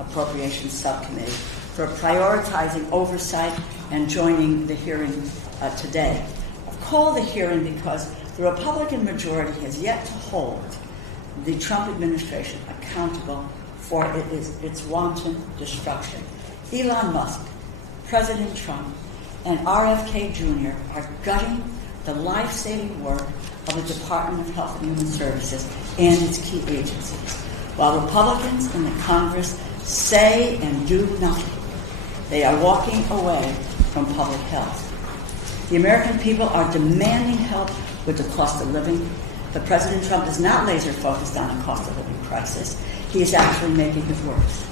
Appropriations Subcommittee for prioritizing oversight and joining the hearing today. I've called the hearing because the Republican majority has yet to hold the Trump administration accountable for its wanton destruction. Elon Musk, President Trump, and RFK Jr. are gutting the life-saving work of the Department of Health and Human Services and its key agencies, while Republicans in the Congress say and do nothing. They are walking away from public health. The American people are demanding help with the cost of living, but President Trump is not laser-focused on the cost of living crisis. He is actually making it worse.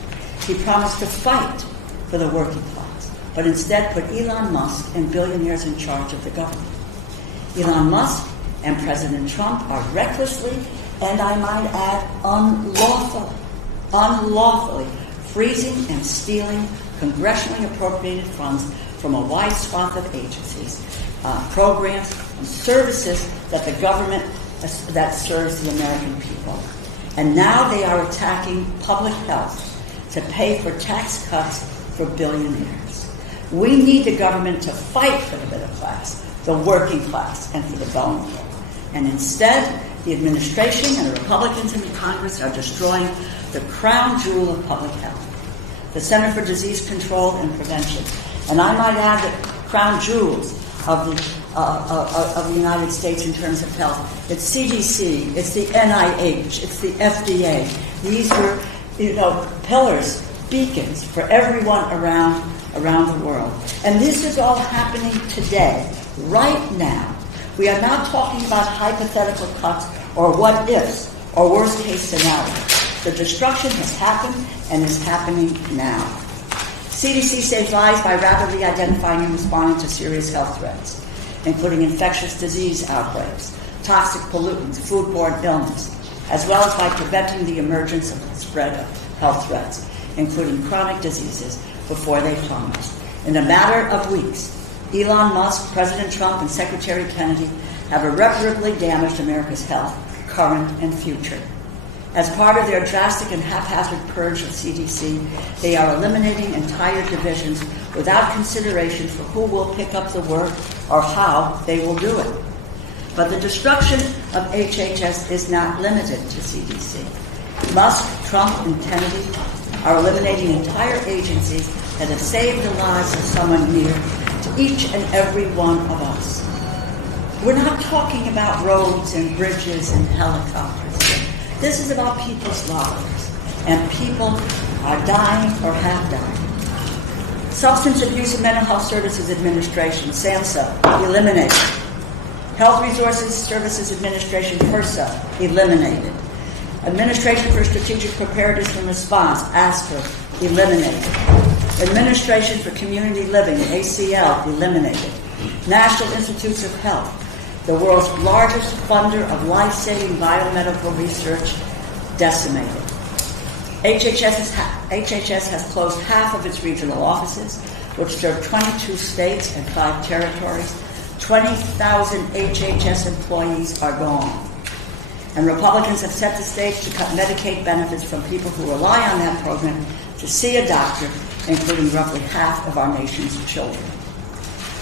He promised to fight for the working class, but instead put Elon Musk and billionaires in charge of the government. Elon Musk and President Trump are recklessly, and I might add, unlawfully freezing and stealing congressionally appropriated funds from a wide swath of agencies, programs, and services that the government that serves the American people. And now they are attacking public health to pay for tax cuts for billionaires. We need the government to fight for the middle class, the working class, and for the vulnerable. And instead, the administration and the Republicans in the Congress are destroying the crown jewel of public health, the Center for Disease Control and Prevention. And I might add that crown jewels of the United States in terms of health. It's CDC, it's the NIH, it's the FDA. These were, pillars, beacons for everyone around the world. And this is all happening today, right now. We are not talking about hypothetical cuts or what ifs or worst case scenarios. The destruction has happened and is happening now. CDC saves lives by rapidly identifying and responding to serious health threats, including infectious disease outbreaks, toxic pollutants, foodborne illness, as well as by preventing the emergence of the spread of health threats, including chronic diseases, before they plummet. In a matter of weeks, Elon Musk, President Trump, and Secretary Kennedy have irreparably damaged America's health, current and future. As part of their drastic and haphazard purge of CDC, they are eliminating entire divisions without consideration for who will pick up the work or how they will do it. But the destruction of HHS is not limited to CDC. Musk, Trump, and Kennedy are eliminating entire agencies that have saved the lives of someone near to each and every one of us. We're not talking about roads and bridges and helicopters. This is about people's lives, and people are dying or have died. Substance Abuse and Mental Health Services Administration, SAMHSA, eliminated. Health Resources Services Administration, HRSA, eliminated. Administration for Strategic Preparedness and Response, ASPR, eliminated. Administration for Community Living, ACL, eliminated. National Institutes of Health, the world's largest funder of life-saving biomedical research, decimated. HHS has closed half of its regional offices, which serve 22 states and 5 territories. 20,000 HHS employees are gone. And Republicans have set the stage to cut Medicaid benefits from people who rely on that program to see a doctor, including roughly half of our nation's children.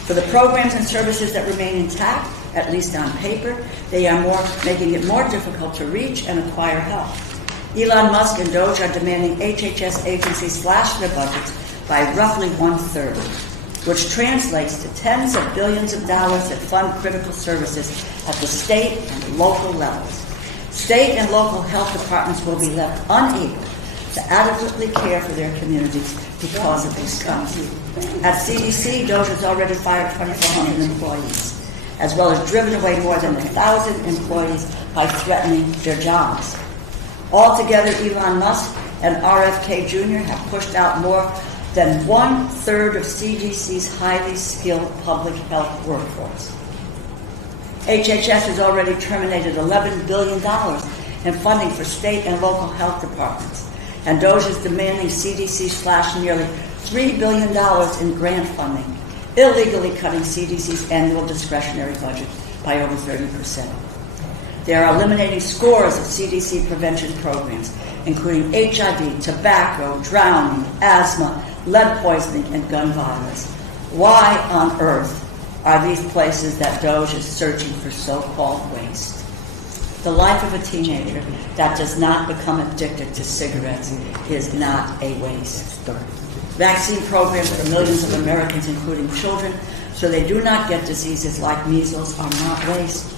For the programs and services that remain intact, at least on paper, they are making it more difficult to reach and acquire help. Elon Musk and Doge are demanding HHS agencies slash their budgets by roughly 1/3, which translates to tens of billions of dollars that fund critical services at the state and local levels. State and local health departments will be left unable to adequately care for their communities because of these cuts. At CDC, Doge has already fired 2,400 employees, as well as driven away more than 1,000 employees by threatening their jobs. Altogether, Elon Musk and RFK Jr. have pushed out more than 1/3 of CDC's highly skilled public health workforce. HHS has already terminated $11 billion in funding for state and local health departments, and Doge is demanding CDC slash nearly $3 billion in grant funding, illegally cutting CDC's annual discretionary budget by over 30%. They are eliminating scores of CDC prevention programs, including HIV, tobacco, drowning, asthma, lead poisoning, and gun violence. Why on earth are these places that DOJ is searching for so-called waste? The life of a teenager that does not become addicted to cigarettes is not a waste. Vaccine programs for millions of Americans, including children, so they do not get diseases like measles, are not waste.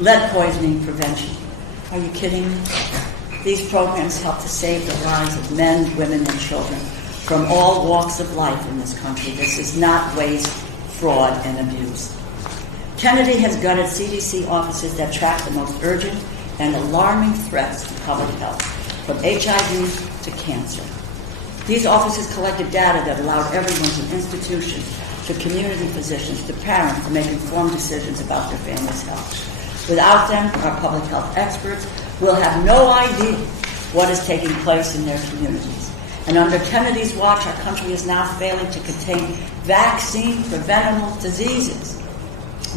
Lead poisoning prevention. Are you kidding me? These programs help to save the lives of men, women, and children from all walks of life in this country. This is not waste, fraud, and abuse. Kennedy has gutted CDC offices that track the most urgent and alarming threats to public health, from HIV to cancer. These offices collected data that allowed everyone from institutions to community physicians to parents to make informed decisions about their family's health. Without them, our public health experts will have no idea what is taking place in their communities. And under Kennedy's watch, our country is now failing to contain vaccine-preventable diseases.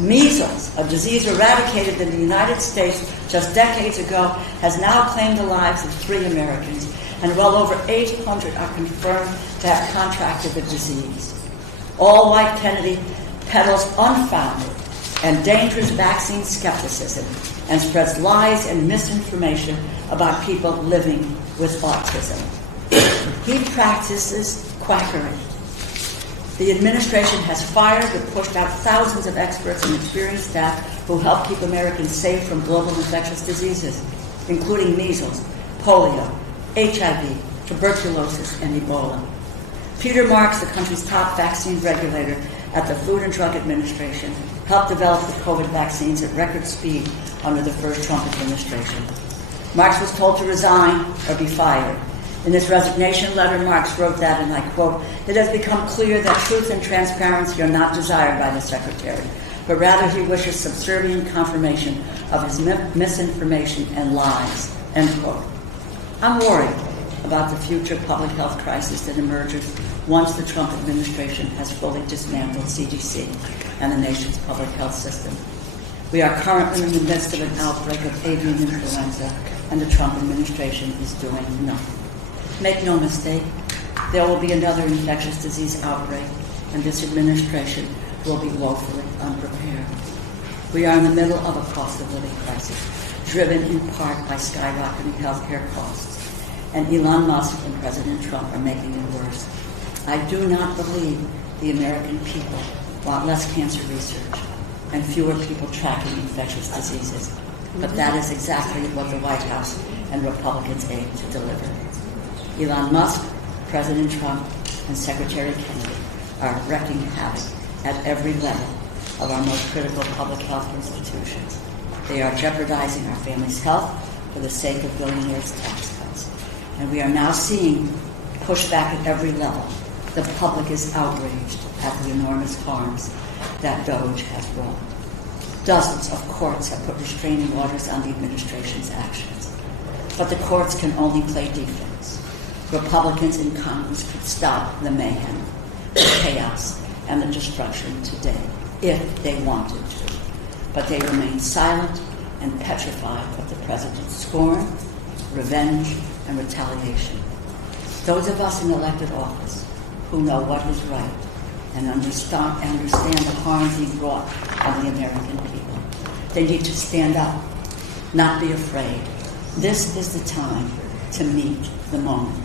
Measles, a disease eradicated in the United States just decades ago, has now claimed the lives of 3 Americans, and well over 800 are confirmed to have contracted the disease. All white Kennedy peddles unfounded and dangerous vaccine skepticism and spreads lies and misinformation about people living with autism. He practices quackery. The administration has fired or pushed out thousands of experts and experienced staff who help keep Americans safe from global infectious diseases, including measles, polio, HIV, tuberculosis, and Ebola. Peter Marks, the country's top vaccine regulator at the Food and Drug Administration, helped develop the COVID vaccines at record speed under the first Trump administration. Marks was told to resign or be fired. In his resignation letter, Marks wrote that, and I quote, "It has become clear that truth and transparency are not desired by the Secretary, but rather he wishes subservient confirmation of his misinformation and lies," end quote. I'm worried about the future public health crisis that emerges once the Trump administration has fully dismantled CDC and the nation's public health system. We are currently in the midst of an outbreak of avian influenza, and the Trump administration is doing nothing. Make no mistake, there will be another infectious disease outbreak, and this administration will be woefully unprepared. We are in the middle of a cost of living crisis, driven in part by skyrocketing healthcare costs, and Elon Musk and President Trump are making it worse. I do not believe the American people want less cancer research and fewer people tracking infectious diseases, but that is exactly what the White House and Republicans aim to deliver. Elon Musk, President Trump, and Secretary Kennedy are wreaking havoc at every level of our most critical public health institutions. They are jeopardizing our families' health for the sake of billionaires' tax cuts. And we are now seeing pushback at every level. The public is outraged at the enormous harms that DOJ has wrought. Dozens of courts have put restraining orders on the administration's actions. But the courts can only play defense. Republicans in Congress could stop the mayhem, the chaos, and the destruction today, if they wanted to. But they remain silent and petrified of the president's scorn, revenge, and retaliation. Those of us in elected office who know what is right and understand the harms he brought on the American people, they need to stand up, not be afraid. This is the time to meet the moment.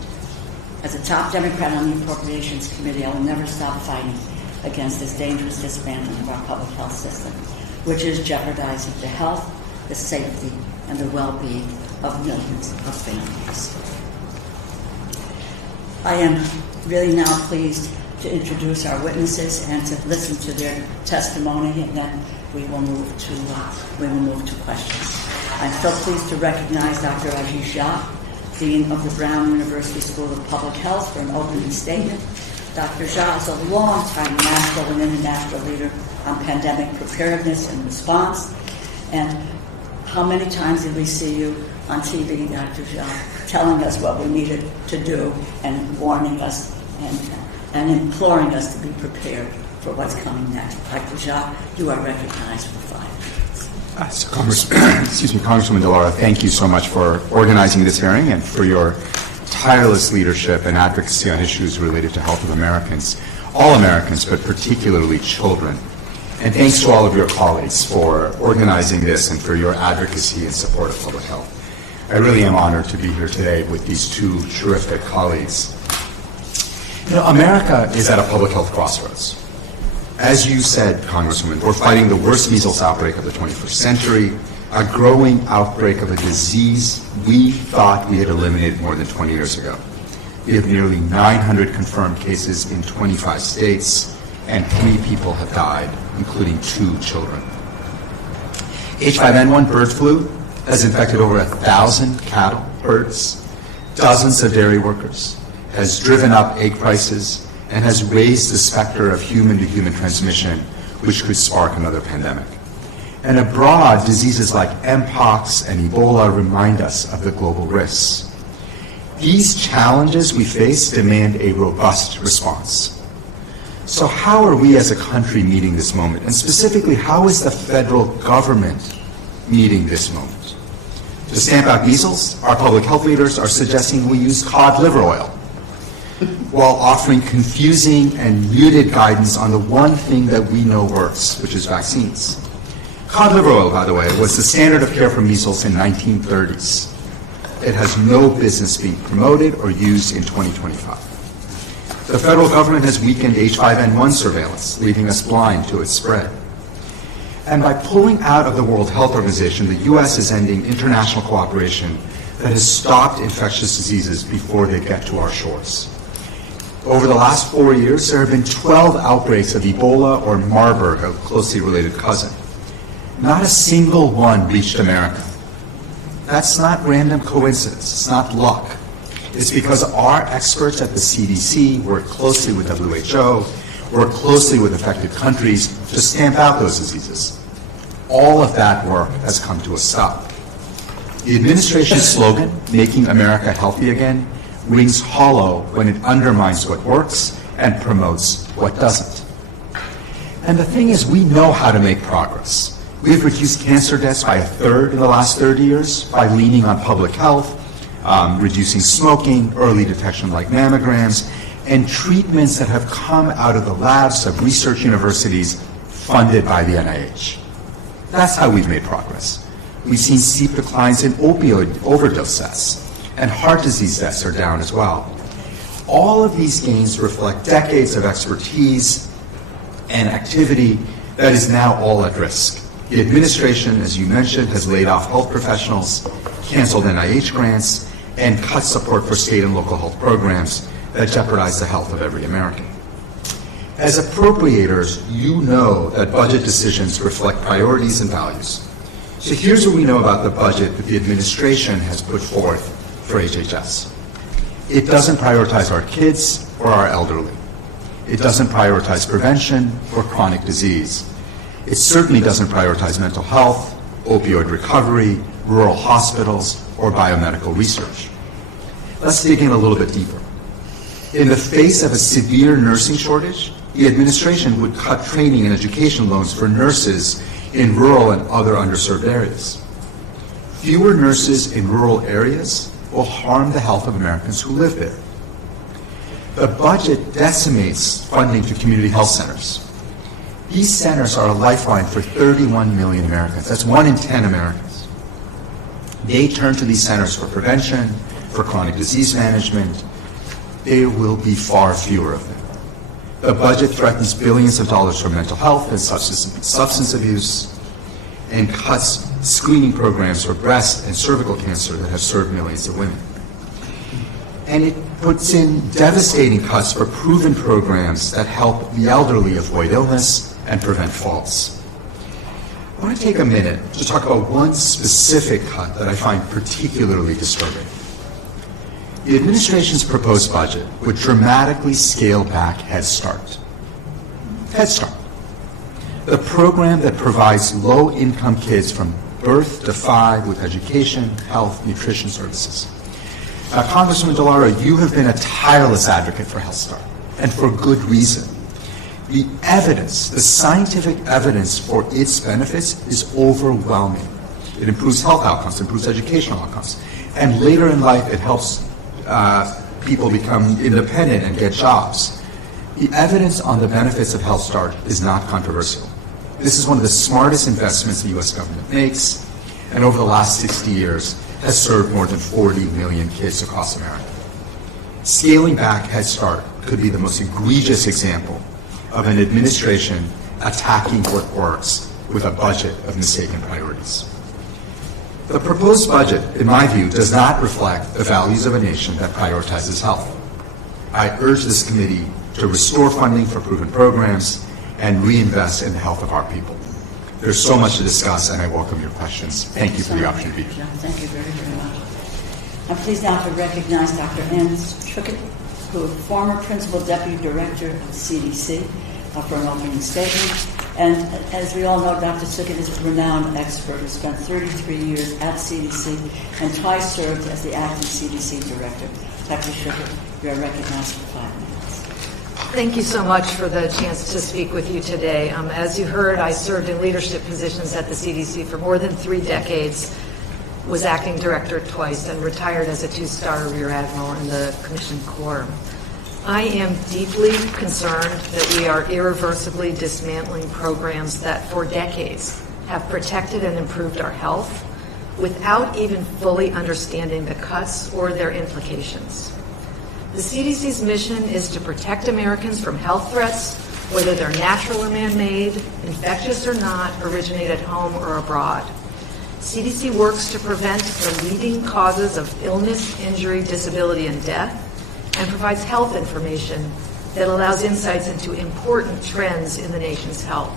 As a top Democrat on the Appropriations Committee, I will never stop fighting against this dangerous dismantling of our public health system, which is jeopardizing the health, the safety, and the well-being of millions of families. I am really now pleased to introduce our witnesses and to listen to their testimony, and then we will move to questions. I'm so pleased to recognize Dr. Ashish Jha, Dean of the Brown University School of Public Health, for an opening statement. Dr. Jha is a long-time national and international leader on pandemic preparedness and response. And how many times did we see you on TV, Dr. Jha, telling us what we needed to do and warning us and imploring us to be prepared for what's coming next? Dr. Jha, you are recognized for 5 minutes. Congresswoman DeLauro, thank you so much for organizing this hearing and for your tireless leadership and advocacy on issues related to health of Americans, all Americans, but particularly children. And thanks to all of your colleagues for organizing this and for your advocacy in support of public health. I really am honored to be here today with these two terrific colleagues. You know, America is at a public health crossroads. As you said, Congresswoman, we're fighting the worst measles outbreak of the 21st century, a growing outbreak of a disease we thought we had eliminated more than 20 years ago. We have nearly 900 confirmed cases in 25 states, and 3 people have died, including 2 children. H5N1 bird flu has infected over 1,000 cattle herds, dozens of dairy workers, has driven up egg prices, and has raised the specter of human-to-human transmission, which could spark another pandemic. And abroad, diseases like Mpox and Ebola remind us of the global risks. These challenges we face demand a robust response. So how are we as a country meeting this moment? And specifically, how is the federal government meeting this moment? To stamp out measles, our public health leaders are suggesting we use cod liver oil, while offering confusing and muted guidance on the one thing that we know works, which is vaccines. Cod liver oil, by the way, was the standard of care for measles in 1930s. It has no business being promoted or used in 2025. The federal government has weakened H5N1 surveillance, leaving us blind to its spread. And by pulling out of the World Health Organization, the U.S. is ending international cooperation that has stopped infectious diseases before they get to our shores. Over the last 4 years, there have been 12 outbreaks of Ebola or Marburg, a closely related cousin. Not a single one reached America. That's not random coincidence. It's not luck. It's because our experts at the CDC work closely with WHO, work closely with affected countries to stamp out those diseases. All of that work has come to a stop. The administration's slogan, "Making America Healthy Again," rings hollow when it undermines what works and promotes what doesn't. And the thing is, we know how to make progress. We've reduced cancer deaths by 1/3 in the last 30 years by leaning on public health, reducing smoking, early detection like mammograms, and treatments that have come out of the labs of research universities funded by the NIH. That's how we've made progress. We've seen steep declines in opioid overdose deaths, and heart disease deaths are down as well. All of these gains reflect decades of expertise and activity that is now all at risk. The administration, as you mentioned, has laid off health professionals, canceled NIH grants, and cut support for state and local health programs that jeopardize the health of every American. As appropriators, you know that budget decisions reflect priorities and values. So here's what we know about the budget that the administration has put forth for HHS. It doesn't prioritize our kids or our elderly. It doesn't prioritize prevention or chronic disease. It certainly doesn't prioritize mental health, opioid recovery, rural hospitals, or biomedical research. Let's dig in a little bit deeper. In the face of a severe nursing shortage, the administration would cut training and education loans for nurses in rural and other underserved areas. Fewer nurses in rural areas will harm the health of Americans who live there. The budget decimates funding to community health centers. These centers are a lifeline for 31 million Americans. That's 1 in 10 Americans. They turn to these centers for prevention, for chronic disease management. There will be far fewer of them. The budget threatens billions of dollars for mental health and substance abuse, and cuts screening programs for breast and cervical cancer that have served millions of women. And it puts in devastating cuts for proven programs that help the elderly avoid illness and prevent falls. I want to take a minute to talk about one specific cut that I find particularly disturbing. The administration's proposed budget would dramatically scale back Head Start. Head Start, the program that provides low-income kids from birth to 5 with education, health, nutrition services. Congresswoman DeLauro, you have been a tireless advocate for Health Start, and for good reason. The evidence, the scientific evidence for its benefits is overwhelming. It improves health outcomes, improves educational outcomes, and later in life it helps people become independent and get jobs. The evidence on the benefits of Health Start is not controversial. This is one of the smartest investments the U.S. government makes, and over the last 60 years has served more than 40 million kids across America. Scaling back Head Start could be the most egregious example of an administration attacking what works with a budget of mistaken priorities. The proposed budget, in my view, does not reflect the values of a nation that prioritizes health. I urge this committee to restore funding for proven programs and reinvest in the health of our people. There's so much to discuss, and I welcome your questions. Thank you for the opportunity to be here. Thank you very, very much. I'm pleased now to recognize Dr. Ann Schuchat, who is former Principal Deputy Director of the CDC, for an opening statement. And as we all know, Dr. Schuchat is a renowned expert who spent 33 years at CDC and twice served as the acting CDC Director. Dr. Schuchat, you are recognized for 5 minutes. Thank you so much for the chance to speak with you today. As you heard, I served in leadership positions at the CDC for more than 3 decades, was acting director twice, and retired as a 2-star Rear Admiral in the Commissioned Corps. I am deeply concerned that we are irreversibly dismantling programs that for decades have protected and improved our health without even fully understanding the cuts or their implications. The CDC's mission is to protect Americans from health threats, whether they're natural or man-made, infectious or not, originate at home or abroad. CDC works to prevent the leading causes of illness, injury, disability, and death, and provides health information that allows insights into important trends in the nation's health.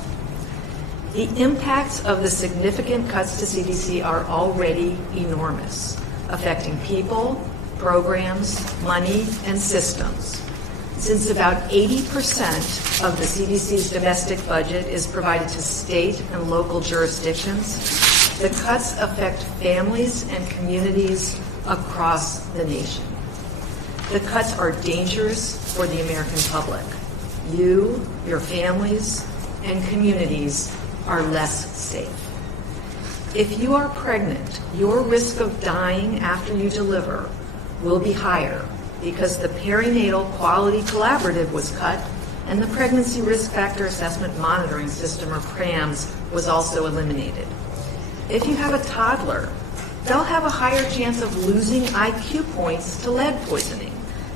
The impacts of the significant cuts to CDC are already enormous, affecting people, programs, money, and systems. Since about 80% of the CDC's domestic budget is provided to state and local jurisdictions, the cuts affect families and communities across the nation. The cuts are dangerous for the American public. You, your families, and communities are less safe. If you are pregnant, your risk of dying after you deliver will be higher because the Perinatal Quality Collaborative was cut and the Pregnancy Risk Factor Assessment Monitoring System, or PRAMS, was also eliminated. If you have a toddler, they'll have a higher chance of losing IQ points to lead poisoning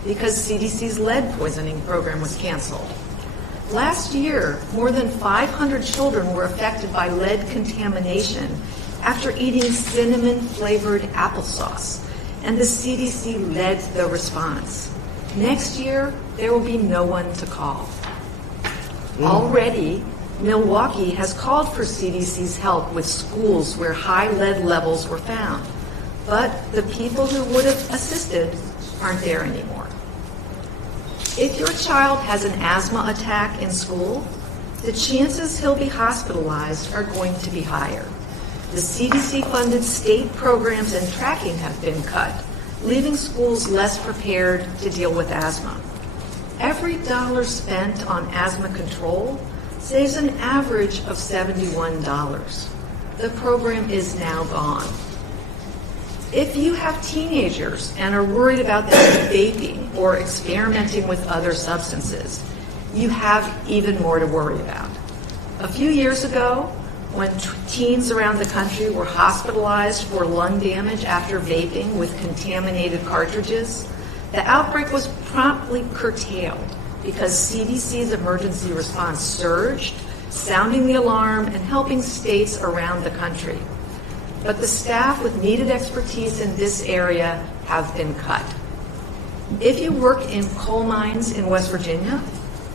because CDC's lead poisoning program was canceled. Last year, more than 500 children were affected by lead contamination after eating cinnamon-flavored applesauce, and the CDC led the response. Next year, there will be no one to call. Already, Milwaukee has called for CDC's help with schools where high lead levels were found, but the people who would have assisted aren't there anymore. If your child has an asthma attack in school, the chances he'll be hospitalized are going to be higher. The CDC-funded state programs and tracking have been cut, leaving schools less prepared to deal with asthma. Every dollar spent on asthma control saves an average of $71. The program is now gone. If you have teenagers and are worried about them vaping or experimenting with other substances, you have even more to worry about. A few years ago, when teens around the country were hospitalized for lung damage after vaping with contaminated cartridges, the outbreak was promptly curtailed because CDC's emergency response surged, sounding the alarm and helping states around the country. But the staff with needed expertise in this area have been cut. If you work in coal mines in West Virginia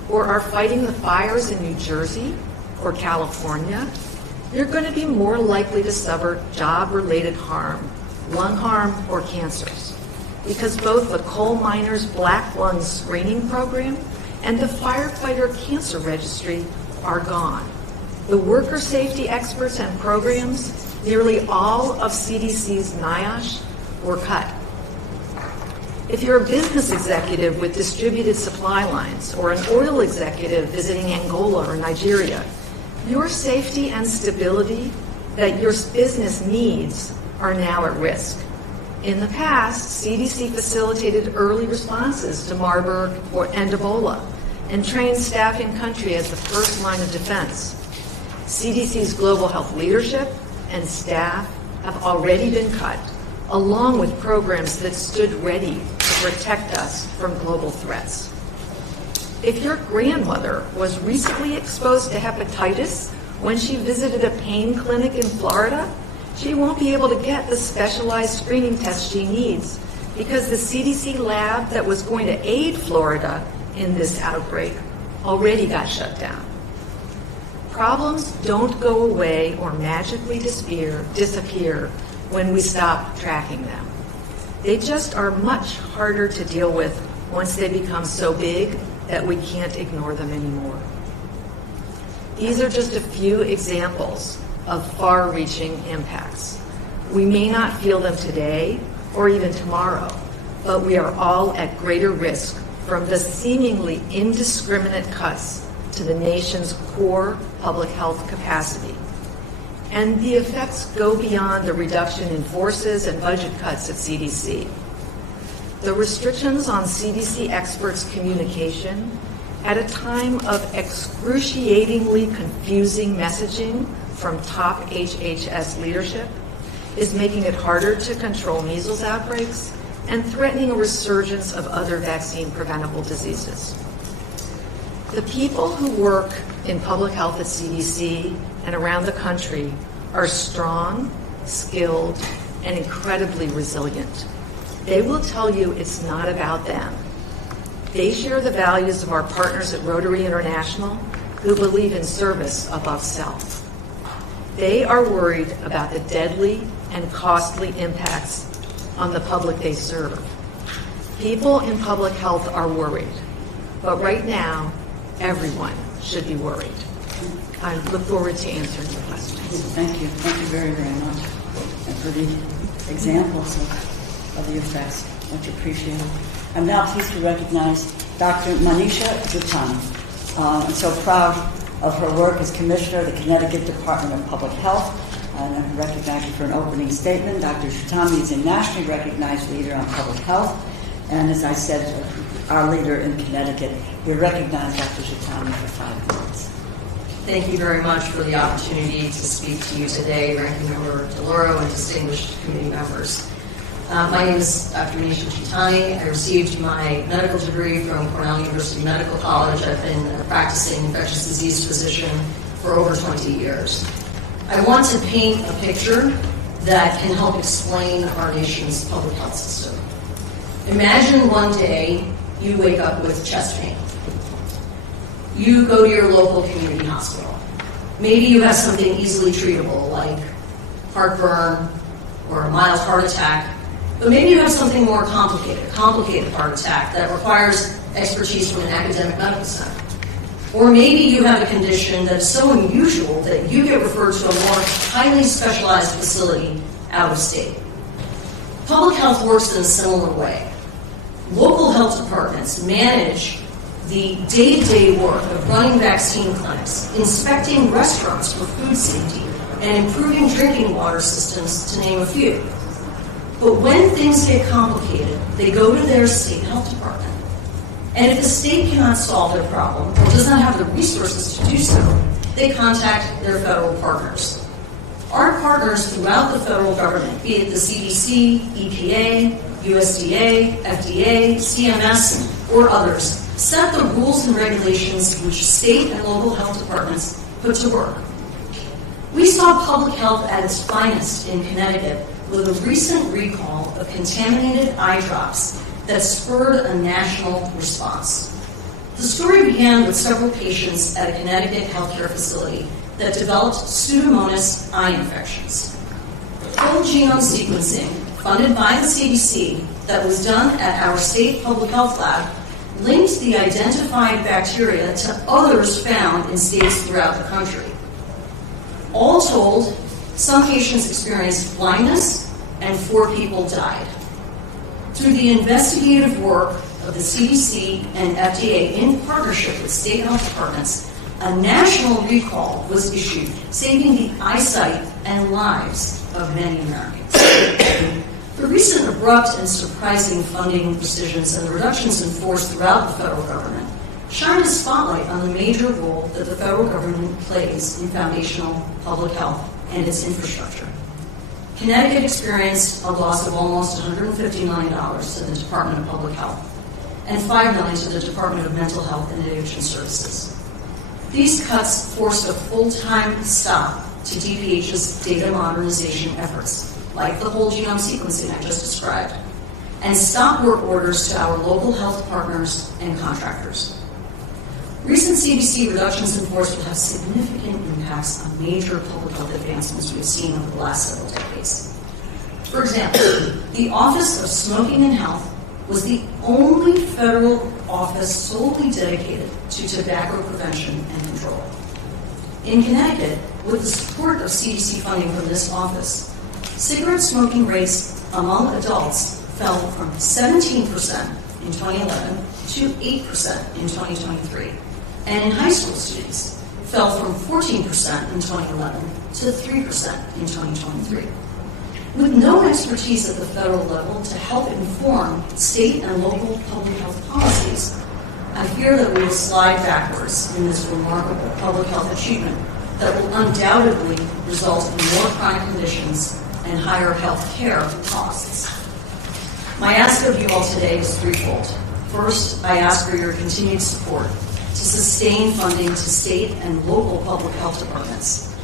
or are fighting the fires in New Jersey or California, you're going to be more likely to suffer job-related harm, lung harm, or cancers, because both the coal miners' black lung screening program and the firefighter cancer registry are gone. The worker safety experts and programs, nearly all of CDC's NIOSH, were cut. If you're a business executive with distributed supply lines or an oil executive visiting Angola or Nigeria, your safety and stability that your business needs are now at risk. In the past, CDC facilitated early responses to Marburg and Ebola and trained staff in country as the first line of defense. CDC's global health leadership and staff have already been cut, along with programs that stood ready to protect us from global threats. If your grandmother was recently exposed to hepatitis when she visited a pain clinic in Florida, she won't be able to get the specialized screening test she needs because the CDC lab that was going to aid Florida in this outbreak already got shut down. Problems don't go away or magically disappear when we stop tracking them. They just are much harder to deal with once they become so big that we can't ignore them anymore. These are just a few examples of far-reaching impacts. We may not feel them today or even tomorrow, but we are all at greater risk from the seemingly indiscriminate cuts to the nation's core public health capacity. And the effects go beyond the reduction in forces and budget cuts at CDC. The restrictions on CDC experts' communication at a time of excruciatingly confusing messaging from top HHS leadership is making it harder to control measles outbreaks and threatening a resurgence of other vaccine-preventable diseases. The people who work in public health at CDC and around the country are strong, skilled, and incredibly resilient. They will tell you it's not about them. They share the values of our partners at Rotary International, who believe in service above self. They are worried about the deadly and costly impacts on the public they serve. People in public health are worried, but right now, everyone should be worried. I look forward to answering your questions. Thank you. Thank you very, very much. And for the examples of the effects. Much appreciated. I'm now pleased to recognize Dr. Manisha Juthani. I'm so proud of her work as Commissioner of the Connecticut Department of Public Health. And I recognize her for an opening statement. Dr. Juthani is a nationally recognized leader on public health. And as I said, our leader in Connecticut. We recognize Dr. Juthani for 5 minutes. Thank you very much for the opportunity to speak to you today, Ranking Member DeLauro and distinguished committee members. My name is Dr. Manisha Juthani. I received my medical degree from Cornell University Medical College. I've been a practicing infectious disease physician for over 20 years. I want to paint a picture that can help explain our nation's public health system. Imagine one day you wake up with chest pain. You go to your local community hospital. Maybe you have something easily treatable like heartburn or a mild heart attack, but maybe you have something more complicated, a complicated heart attack that requires expertise from an academic medical center. Or maybe you have a condition that is so unusual that you get referred to a more highly specialized facility out of state. Public health works in a similar way. Local health departments manage the day-to-day work of running vaccine clinics, inspecting restaurants for food safety, and improving drinking water systems, to name a few. But when things get complicated, they go to their state health department. And if the state cannot solve their problem or does not have the resources to do so, they contact their federal partners. Our partners throughout the federal government, be it the CDC, EPA, USDA, FDA, CMS, or others, set the rules and regulations which state and local health departments put to work. We saw public health at its finest in Connecticut with a recent recall of contaminated eye drops that spurred a national response. The story began with several patients at a Connecticut healthcare facility that developed Pseudomonas eye infections. Whole genome sequencing, funded by the CDC, that was done at our state public health lab, linked the identified bacteria to others found in states throughout the country. All told, some patients experienced blindness and 4 people died. Through the investigative work of the CDC and FDA in partnership with state health departments, a national recall was issued, saving the eyesight and lives of many Americans. The recent abrupt and surprising funding decisions and the reductions in force throughout the federal government shine a spotlight on the major role that the federal government plays in foundational public health and its infrastructure. Connecticut experienced a loss of almost $150 million to the Department of Public Health and $5 million to the Department of Mental Health and Addiction Services. These cuts forced a full-time stop to DPH's data modernization efforts, like the whole genome sequencing I just described, and stop work orders to our local health partners and contractors. Recent CDC reductions in force will have significant impacts on major public health advancements we've seen over the last several decades. For example, the Office of Smoking and Health was the only federal office solely dedicated to tobacco prevention and control. In Connecticut, with the support of CDC funding from this office, cigarette smoking rates among adults fell from 17% in 2011 to 8% in 2023. And in high school students, fell from 14% in 2011 to 3% in 2023. With no expertise at the federal level to help inform state and local public health policies, I fear that we will slide backwards in this remarkable public health achievement that will undoubtedly result in more chronic conditions and higher health care costs. My ask of you all today is threefold. First, I ask for your continued support to sustain funding to state and local public health departments.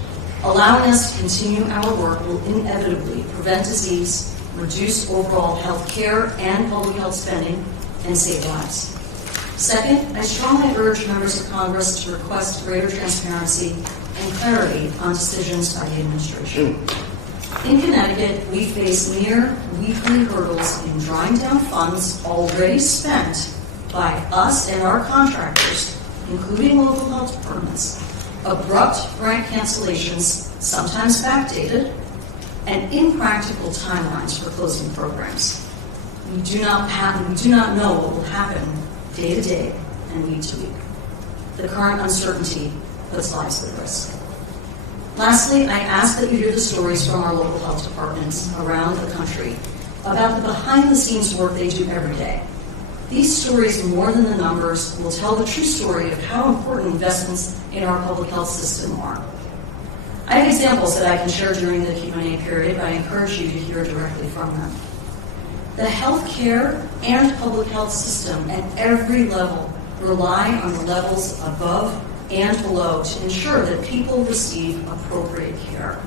Allowing us to continue our work will inevitably prevent disease, reduce overall health care and public health spending, and save lives. Second, I strongly urge members of Congress to request greater transparency and clarity on decisions by the administration. In Connecticut, we face near weekly hurdles in drawing down funds already spent by us and our contractors, including local health departments, abrupt grant cancellations, sometimes backdated, and impractical timelines for closing programs. We do not know what will happen day to day and week to week. The current uncertainty puts lives at risk. Lastly, I ask that you hear the stories from our local health departments around the country about the behind-the-scenes work they do every day. These stories, more than the numbers, will tell the true story of how important investments in our public health system are. I have examples that I can share during the Q&A period, but I encourage you to hear directly from them. The healthcare and public health system at every level rely on the levels above and below to ensure that people receive appropriate care.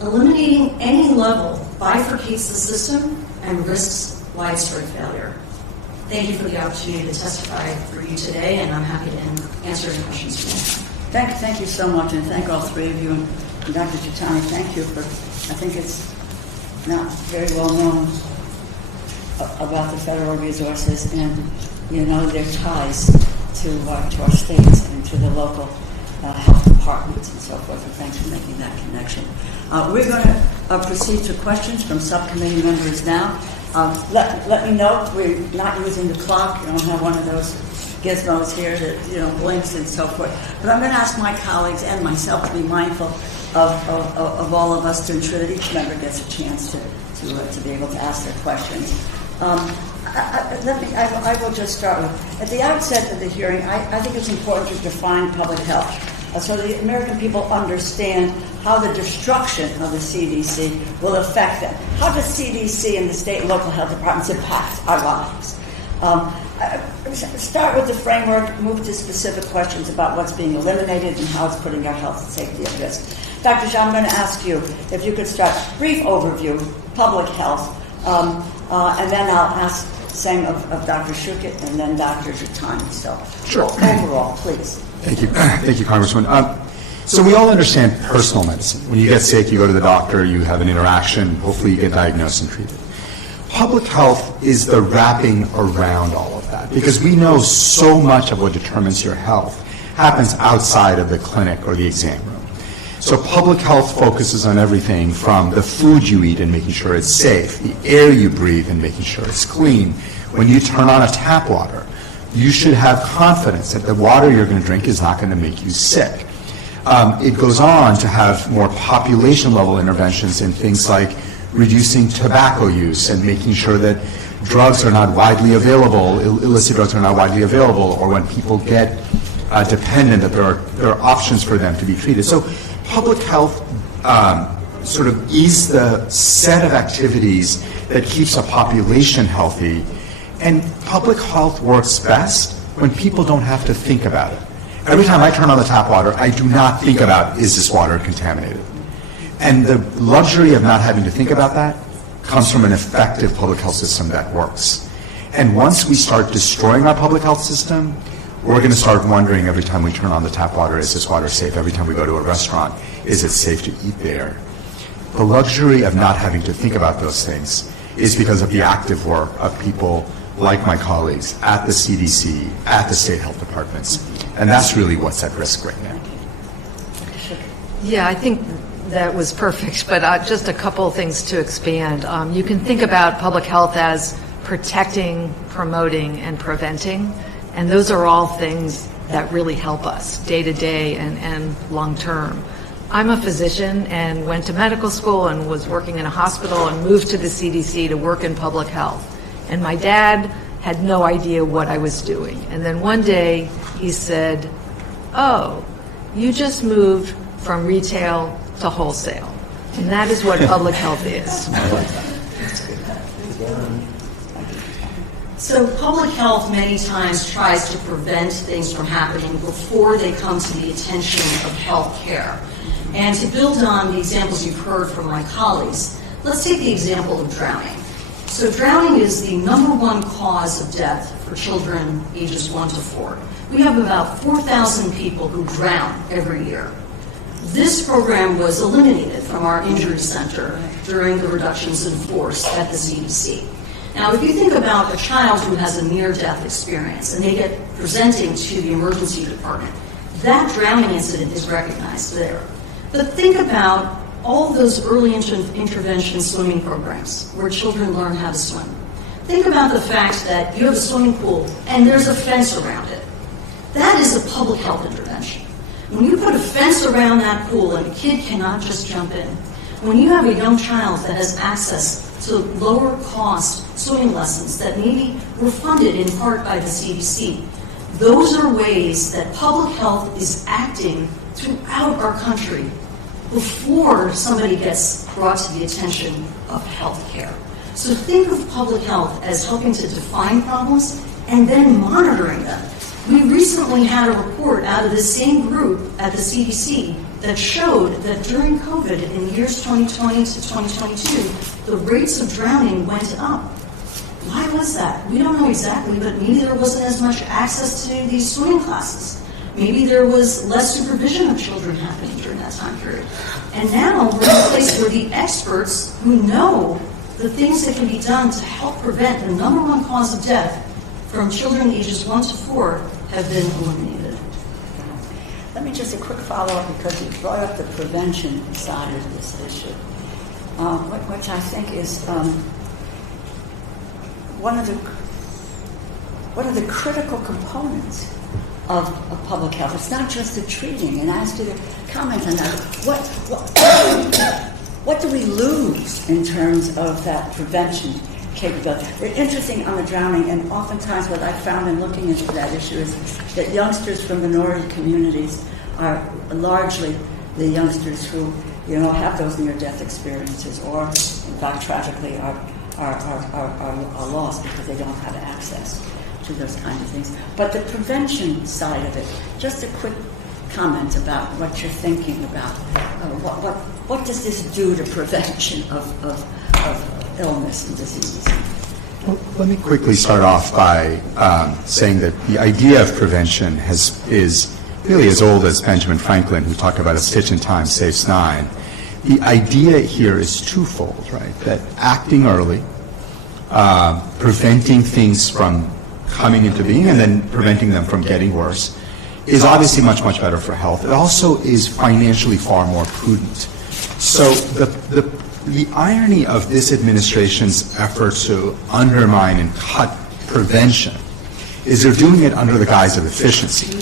Eliminating any level bifurcates the system and risks widespread failure. Thank you for the opportunity to testify for you today, and I'm happy to answer any questions you may have. Thank you so much, and thank all three of you. And Dr. Juthani, thank you for, I think it's not very well known about the federal resources and, their ties to our states and to the local health departments and so forth. And thanks for making that connection. We're going to proceed to questions from subcommittee members now. Let me know we're not using the clock. You don't have one of those gizmos here that blinks and so forth. But I'm going to ask my colleagues and myself to be mindful of all of us to ensure that each member gets a chance to be able to ask their questions. I will just start with, at the outset of the hearing, I think it's important to define public health so the American people understand how the destruction of the CDC will affect them. How does CDC and the state and local health departments impact our lives? Start with the framework, move to specific questions about what's being eliminated and how it's putting our health and safety at risk. Dr. Jha, I'm going to ask you if you could start brief overview, public health, and then I'll ask same of Dr. Schuchat and then Dr. Juthani. So, sure. Overall, please. Thank you. Thank you, Congresswoman. So we all understand personal medicine. When you get sick, you go to the doctor, you have an interaction, hopefully you get diagnosed and treated. Public health is the wrapping around all of that, because we know so much of what determines your health happens outside of the clinic or the exam room. So public health focuses on everything from the food you eat and making sure it's safe, the air you breathe and making sure it's clean. When you turn on a tap water, you should have confidence that the water you're going to drink is not going to make you sick. It goes on to have more population-level interventions in things like reducing tobacco use and making sure that drugs are not widely available, illicit drugs are not widely available, or when people get dependent, that there are options for them to be treated. So public health sort of is the set of activities that keeps a population healthy, and public health works best when people don't have to think about it. Every time I turn on the tap water, I do not think about, is this water contaminated? And the luxury of not having to think about that comes from an effective public health system that works. And once we start destroying our public health system, we're going to start wondering every time we turn on the tap water, is this water safe? Every time we go to a restaurant, is it safe to eat there? The luxury of not having to think about those things is because of the active work of people like my colleagues at the CDC, at the state health departments. And that's really what's at risk right now. Yeah, I think that was perfect, but just a couple of things to expand. You can think about public health as protecting, promoting, and preventing, and those are all things that really help us day to day and long term. I'm a physician and went to medical school and was working in a hospital and moved to the CDC to work in public health. And my dad had no idea what I was doing. And then one day he said, "Oh, you just moved from retail to wholesale." And that is what public health is. So public health many times tries to prevent things from happening before they come to the attention of health care. And to build on the examples you've heard from my colleagues, let's take the example of drowning. So drowning is the #1 cause of death for children ages 1 to 4. We have about 4,000 people who drown every year. This program was eliminated from our injury center during the reductions in force at the CDC. Now, if you think about a child who has a near-death experience and they get presenting to the emergency department, that drowning incident is recognized there. But think about all those early intervention swimming programs where children learn how to swim. Think about the fact that you have a swimming pool and there's a fence around it. That is a public health intervention. When you put a fence around that pool and a kid cannot just jump in, when you have a young child that has access to lower cost swimming lessons that maybe were funded in part by the CDC, those are ways that public health is acting throughout our country before somebody gets brought to the attention of health care. So think of public health as helping to define problems and then monitoring them. We recently had a report out of the same group at the CDC that showed that during COVID in the years 2020 to 2022, the rates of drowning went up. Why was that? We don't know exactly, but maybe there wasn't as much access to these swimming classes. Maybe there was less supervision of children happening during that time period. And now we're in a place where the experts who know the things that can be done to help prevent the #1 cause of death from children ages 1 to 4 have been eliminated. Let me just a quick follow-up because you brought up the prevention side of this issue, which I think is one of the critical components of public health. It's not just the treating, and I asked you to comment on that. What do we lose in terms of that prevention capability? It's interesting on the drowning, and oftentimes what I found in looking into that issue is that youngsters from minority communities are largely the youngsters who, have those near-death experiences, or in fact, tragically, are lost because they don't have access to those kinds of things. But the prevention side of it, just a quick comment about what you're thinking about. What does this do to prevention of illness and disease? Well, let me quickly start off by saying that the idea of prevention is really as old as Benjamin Franklin, who talked about a stitch in time saves 9. The idea here is twofold, right? That acting early, preventing things from coming into being and then preventing them from getting worse, is obviously much, much better for health. It also is financially far more prudent. So the irony of this administration's effort to undermine and cut prevention is they're doing it under the guise of efficiency.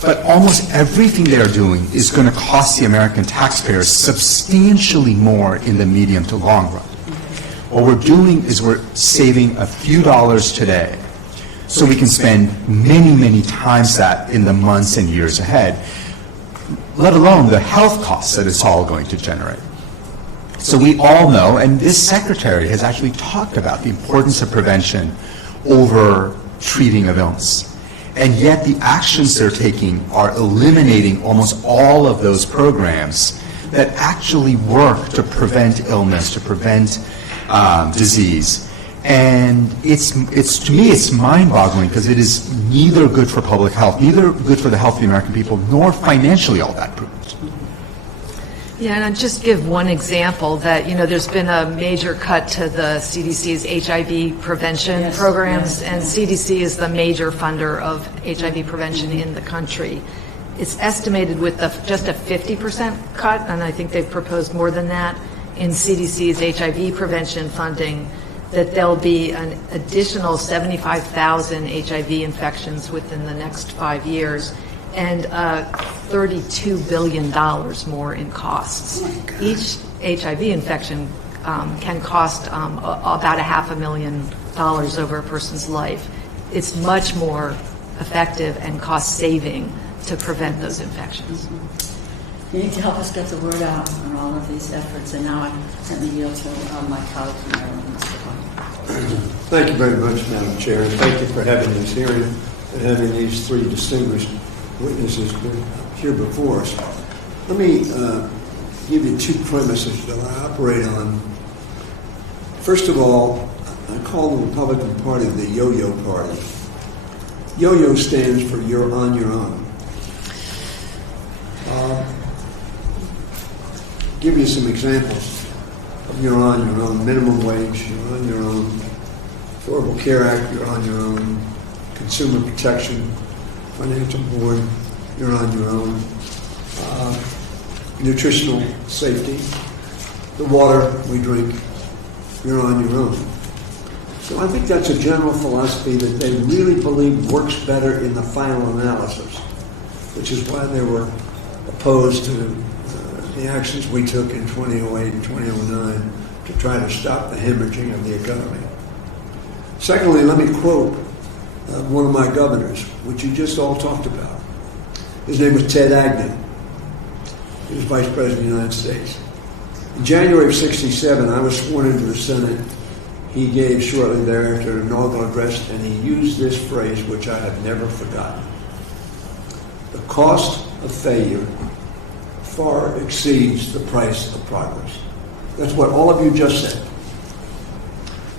But almost everything they're doing is going to cost the American taxpayers substantially more in the medium to long run. What we're doing is we're saving a few dollars today so we can spend many, many times that in the months and years ahead, let alone the health costs that it's all going to generate. So we all know, and this secretary has actually talked about the importance of prevention over treating of illness. And yet the actions they're taking are eliminating almost all of those programs that actually work to prevent illness, to prevent disease. And it's to me, it's mind-boggling because it is neither good for public health, neither good for the health of the American people, nor financially all that prudent. Yeah, and I'll just give one example that, there's been a major cut to the CDC's HIV prevention programs, and CDC is the major funder of HIV prevention in the country. It's estimated with just a 50% cut, and I think they've proposed more than that, in CDC's HIV prevention funding, that there'll be an additional 75,000 HIV infections within the next 5 years, and $32 billion more in costs. Each HIV infection can cost about $500,000 over a person's life. It's much more effective and cost-saving to prevent those infections. You need to help us get the word out on all of these efforts, and now I certainly yield to my colleague from Maryland, Mr. Clark. Thank you very much, Madam Chair, and thank you for having this hearing and having these three distinguished witnesses here before us. Let me give you two premises that I operate on. First of all, I call the Republican Party the yo-yo party. Yo-yo stands for you're on your own. Give you some examples of you're on your own. Minimum wage, you're on your own. Affordable Care Act, you're on your own. Consumer Protection, Financial Board, you're on your own. Nutritional safety, the water we drink, you're on your own. So I think that's a general philosophy that they really believe works better in the final analysis, which is why they were opposed to the actions we took in 2008 and 2009 to try to stop the hemorrhaging of the economy. Secondly, let me quote one of my governors, which you just all talked about. His name was Ted Agnew. He was Vice President of the United States. In January of '67, I was sworn into the Senate. He gave shortly thereafter an inaugural address, and he used this phrase, which I have never forgotten. The cost of failure far exceeds the price of progress. That's what all of you just said.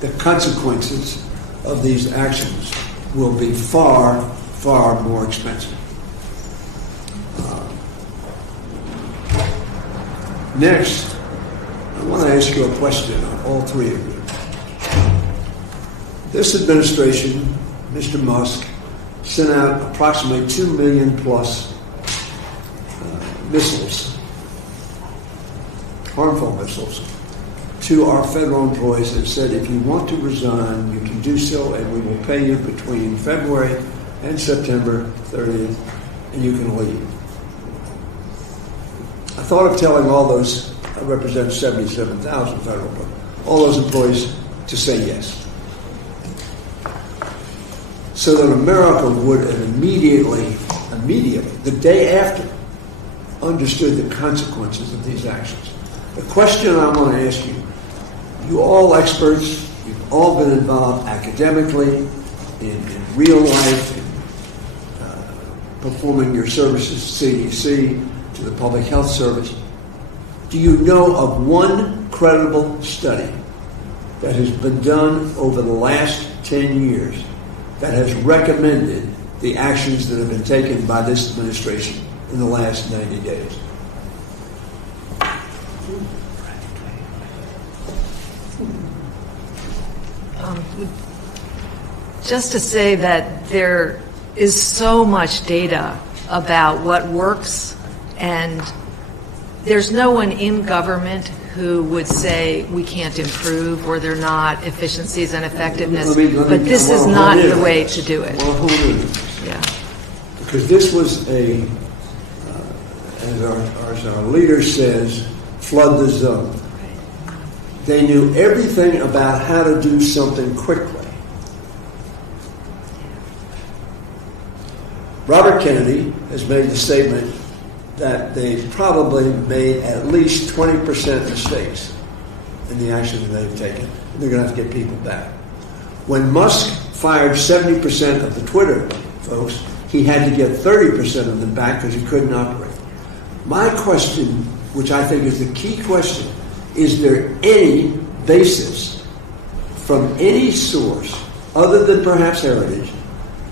The consequences of these actions will be far, far more expensive. Next, I want to ask you a question on all three of you. This administration, Mr. Musk, sent out approximately 2 million plus missiles, harmful missiles, to our federal employees that said, if you want to resign, you can do so, and we will pay you between February and September 30th, and you can leave. I thought of telling all those, I represent 77,000 federal, but all those employees to say yes. So that America would have immediately, the day after, understood the consequences of these actions. The question I want to ask you, you all experts, you've all been involved academically, in real life, in performing your services to CDC, to the Public Health Service. Do you know of one credible study that has been done over the last 10 years that has recommended the actions that have been taken by this administration in the last 90 days? Just to say that there is so much data about what works, and there's no one in government who would say we can't improve or they're not efficiencies and effectiveness, but this is not the way to do it. Yeah. Because this was as our leader says, flood the zone. They knew everything about how to do something quickly. Robert Kennedy has made the statement that they probably made at least 20% mistakes in the action that they've taken. And they're going to have to get people back. When Musk fired 70% of the Twitter folks, he had to get 30% of them back because he couldn't operate. My question, which I think is the key question, is there any basis from any source other than perhaps Heritage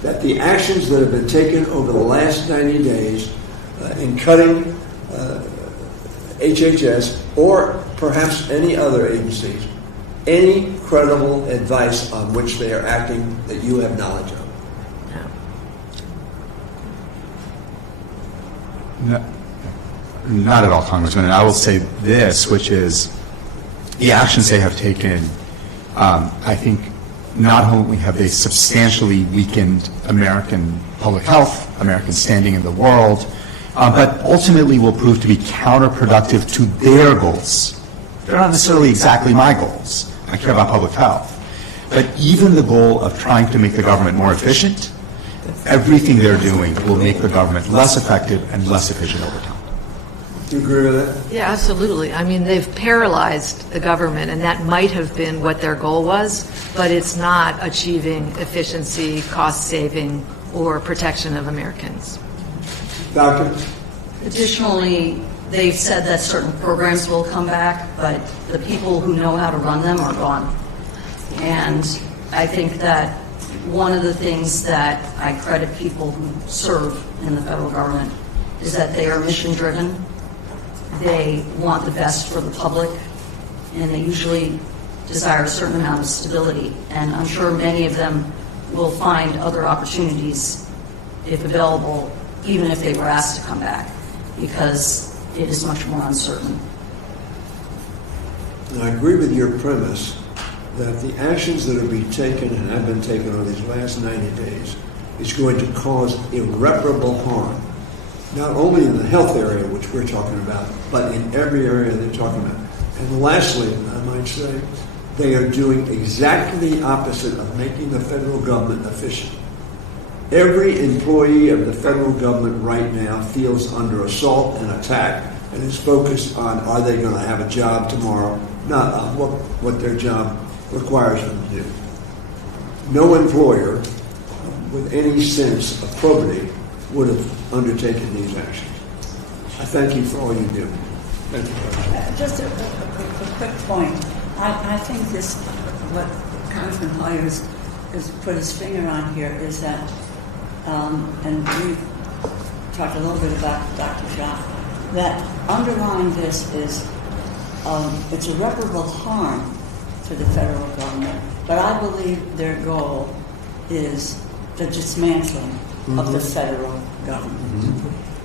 that the actions that have been taken over the last 90 days in cutting HHS or perhaps any other agencies, any credible advice on which they are acting that you have knowledge of? No, not at all, Congressman. And I will say this, which is the actions they have taken, I think not only have they substantially weakened American public health, American standing in the world, but ultimately will prove to be counterproductive to their goals. They're not necessarily exactly my goals. I care about public health. But even the goal of trying to make the government more efficient, everything they're doing will make the government less effective and less efficient over time. Do you agree with that? Yeah, absolutely. I mean, they've paralyzed the government, and that might have been what their goal was, but it's not achieving efficiency, cost saving, or protection of Americans. Doctor? Additionally, they've said that certain programs will come back, but the people who know how to run them are gone. And I think that one of the things that I credit people who serve in the federal government is that they are mission-driven. They want the best for the public, and they usually desire a certain amount of stability. And I'm sure many of them will find other opportunities, if available, even if they were asked to come back, because it is much more uncertain. And I agree with your premise that the actions that are being taken and have been taken over these last 90 days is going to cause irreparable harm, not only in the health area, which we're talking about, but in every area they're talking about. And lastly, I might say, they are doing exactly the opposite of making the federal government efficient. Every employee of the federal government right now feels under assault and attack and is focused on are they going to have a job tomorrow, not on what their job requires them to do. No employer with any sense of probity would have undertaken these actions. I thank you for all you do. Thank you. Just a quick point. I think this, what Congressman Hoyer has put his finger on here is that, and we talked a little bit about Dr. Jha, that underlying this is it's irreparable harm to the federal government, but I believe their goal is the dismantling of the federal government.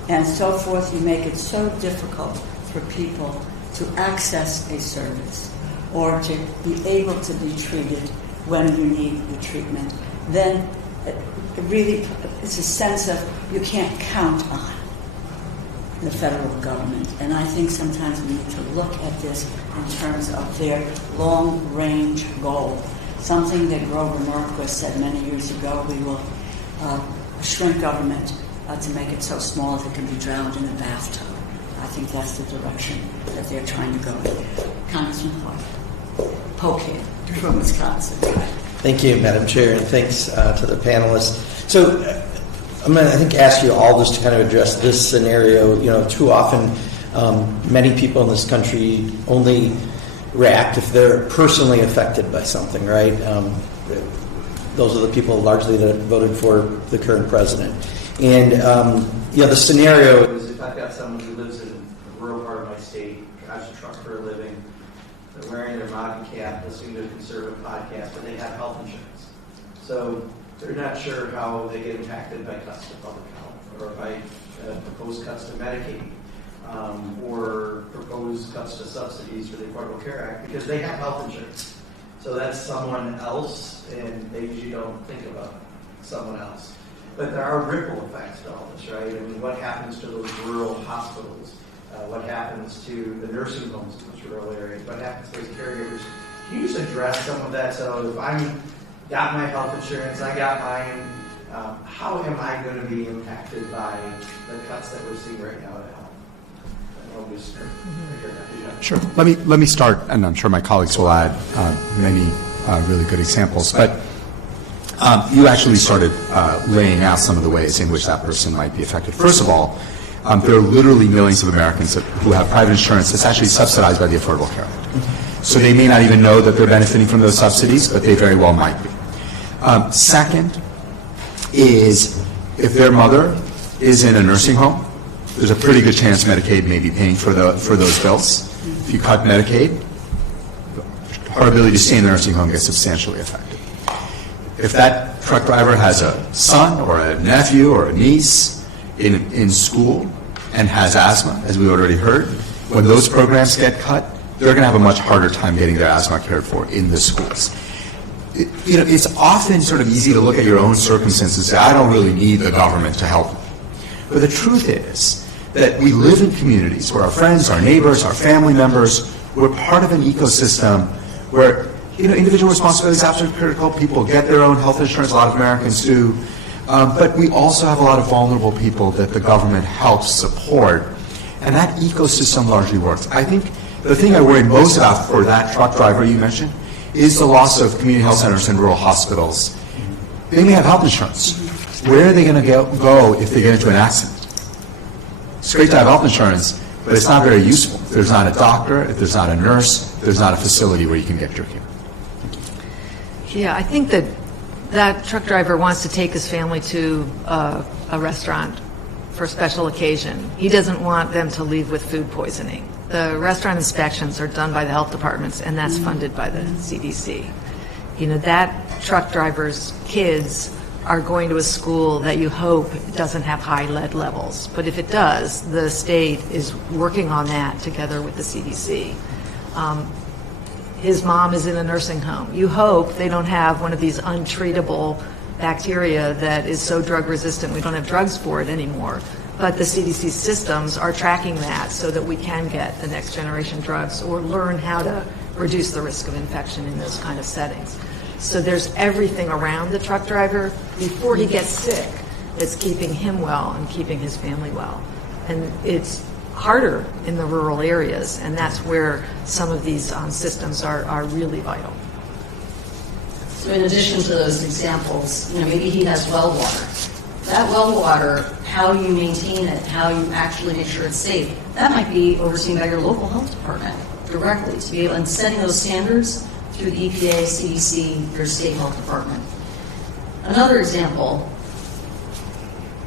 And so forth, you make it so difficult for people to access a service or to be able to be treated when you need the treatment. Then it really, it's a sense of you can't count on the federal government. And I think sometimes we need to look at this in terms of their long-range goal. Something that Grover Norquist said many years ago, we will shrink government to make it so small that it can be drowned in a bathtub. I think that's the direction that they're trying to go in. Congressman Hoyer, Pocan from Wisconsin. Thank you, Madam Chair, and thanks to the panelists. So I'm going to, I think, ask you all just to kind of address this scenario. You know, too often, many people in this country only react if they're personally affected by something, right? Those are the people largely that voted for the current president. And, you know, the scenario is if I've got someone who lives in a rural part of my state, drives a truck for a living, they're wearing their Mountain cap, listening to a conservative podcast, but they have health insurance. So they're not sure how they get impacted by cuts to public health or by proposed cuts to Medicaid, or proposed cuts to subsidies for the Affordable Care Act, because they have health insurance. So that's someone else, and maybe you don't think about someone else. But there are ripple effects to all this, right? I mean, what happens to those rural hospitals? What happens to the nursing homes in those rural areas? What happens to those caregivers? Can you just address some of that? So if got my health insurance, I got mine, how am I going to be impacted by the cuts that we're seeing right now at health? Sure. Let me start, and I'm sure my colleagues will add many really good examples. But you actually started laying out some of the ways in which that person might be affected. First of all, there are literally millions of Americans who have private insurance that's actually subsidized by the Affordable Care Act. So they may not even know that they're benefiting from those subsidies, but they very well might be. Second is if their mother is in a nursing home, there's a pretty good chance Medicaid may be paying for those bills. If you cut Medicaid, her ability to stay in the nursing home gets substantially affected. If that truck driver has a son or a nephew or a niece in school and has asthma, as we already heard, when those programs get cut, they're going to have a much harder time getting their asthma cared for in the schools. It's often sort of easy to look at your own circumstances and say, I don't really need the government to help me. But the truth is that we live in communities where our friends, our neighbors, our family members, we're part of an ecosystem where individual responsibility is absolutely critical. People get their own health insurance, a lot of Americans do. But we also have a lot of vulnerable people that the government helps support. And that ecosystem largely works. I think the thing I worry most about for that truck driver you mentioned is the loss of community health centers and rural hospitals. They may have health insurance. Where are they going to go if they get into an accident? It's great to have health insurance, but it's not very useful. If there's not a doctor, if there's not a nurse, if there's not a facility where you can get your care. Yeah, I think that truck driver wants to take his family to a restaurant for a special occasion. He doesn't want them to leave with food poisoning. The restaurant inspections are done by the health departments, and that's funded by the CDC. That truck driver's kids are going to a school that you hope doesn't have high lead levels. But if it does, the state is working on that together with the CDC. His mom is in a nursing home. You hope they don't have one of these untreatable bacteria that is so drug resistant we don't have drugs for it anymore. But the CDC systems are tracking that so that we can get the next generation drugs or learn how to reduce the risk of infection in those kind of settings. So there's everything around the truck driver before he gets sick that's keeping him well and keeping his family well. And it's harder in the rural areas, and that's where some of these systems are really vital. So in addition to those examples, maybe he has well water. That well water, how you maintain it, how you actually make sure it's safe, that might be overseen by your local health department directly to be able, and setting those standards through the EPA, CDC, your state health department. Another example,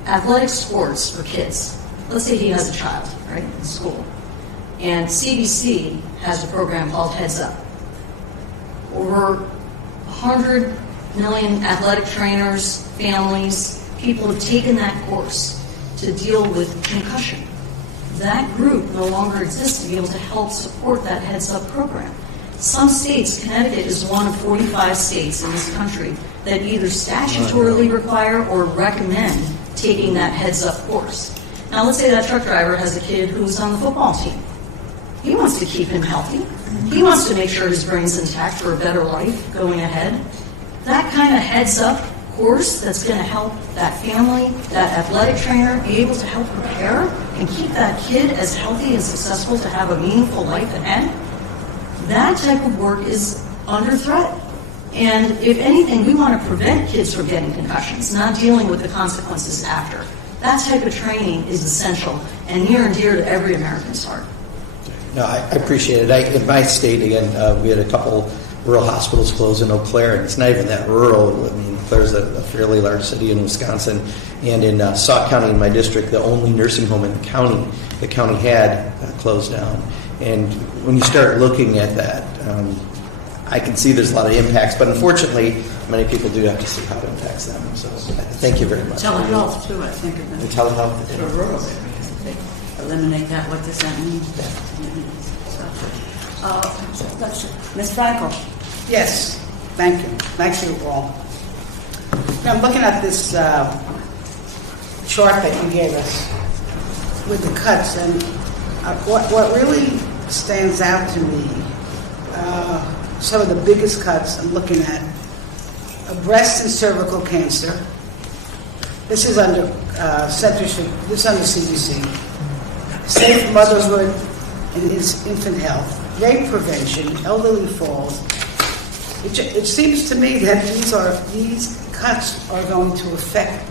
athletic sports for kids. Let's say he has a child, right, in school. And CDC has a program called Heads Up. Over 100 million athletic trainers, families, people have taken that course to deal with concussion. That group no longer exists to be able to help support that Heads Up program. Some states, Connecticut is one of 45 states in this country that either statutorily require or recommend taking that Heads Up course. Now let's say that truck driver has a kid who's on the football team. He wants to keep him healthy. He wants to make sure his brain's intact for a better life going ahead. That kind of Heads Up course that's going to help that family, that athletic trainer be able to help prepare and keep that kid as healthy and successful to have a meaningful life ahead, that type of work is under threat. And if anything, we want to prevent kids from getting concussions, not dealing with the consequences after. That type of training is essential and near and dear to every American's heart. No, I appreciate it. In my state, again, we had a couple rural hospitals close in Eau Claire, and it's not even that rural. I mean, Eau Claire's a fairly large city in Wisconsin. And in Sauk County, in my district, the only nursing home in the county had closed down. And when you start looking at that, I can see there's a lot of impacts, but unfortunately, many people do have to see how it impacts them. So thank you very much. Telehealth too, I think. And telehealth. For rural areas, if they eliminate that, what does that mean? Ms. Frankel. Yes, thank you. Thank you all. Now, I'm looking at this chart that you gave us with the cuts, and what really stands out to me, some of the biggest cuts I'm looking at, breast and cervical cancer. This is under censorship. This is under CDC. Safe motherhood and infant health, rape prevention, elderly falls. It seems to me that these cuts are going to affect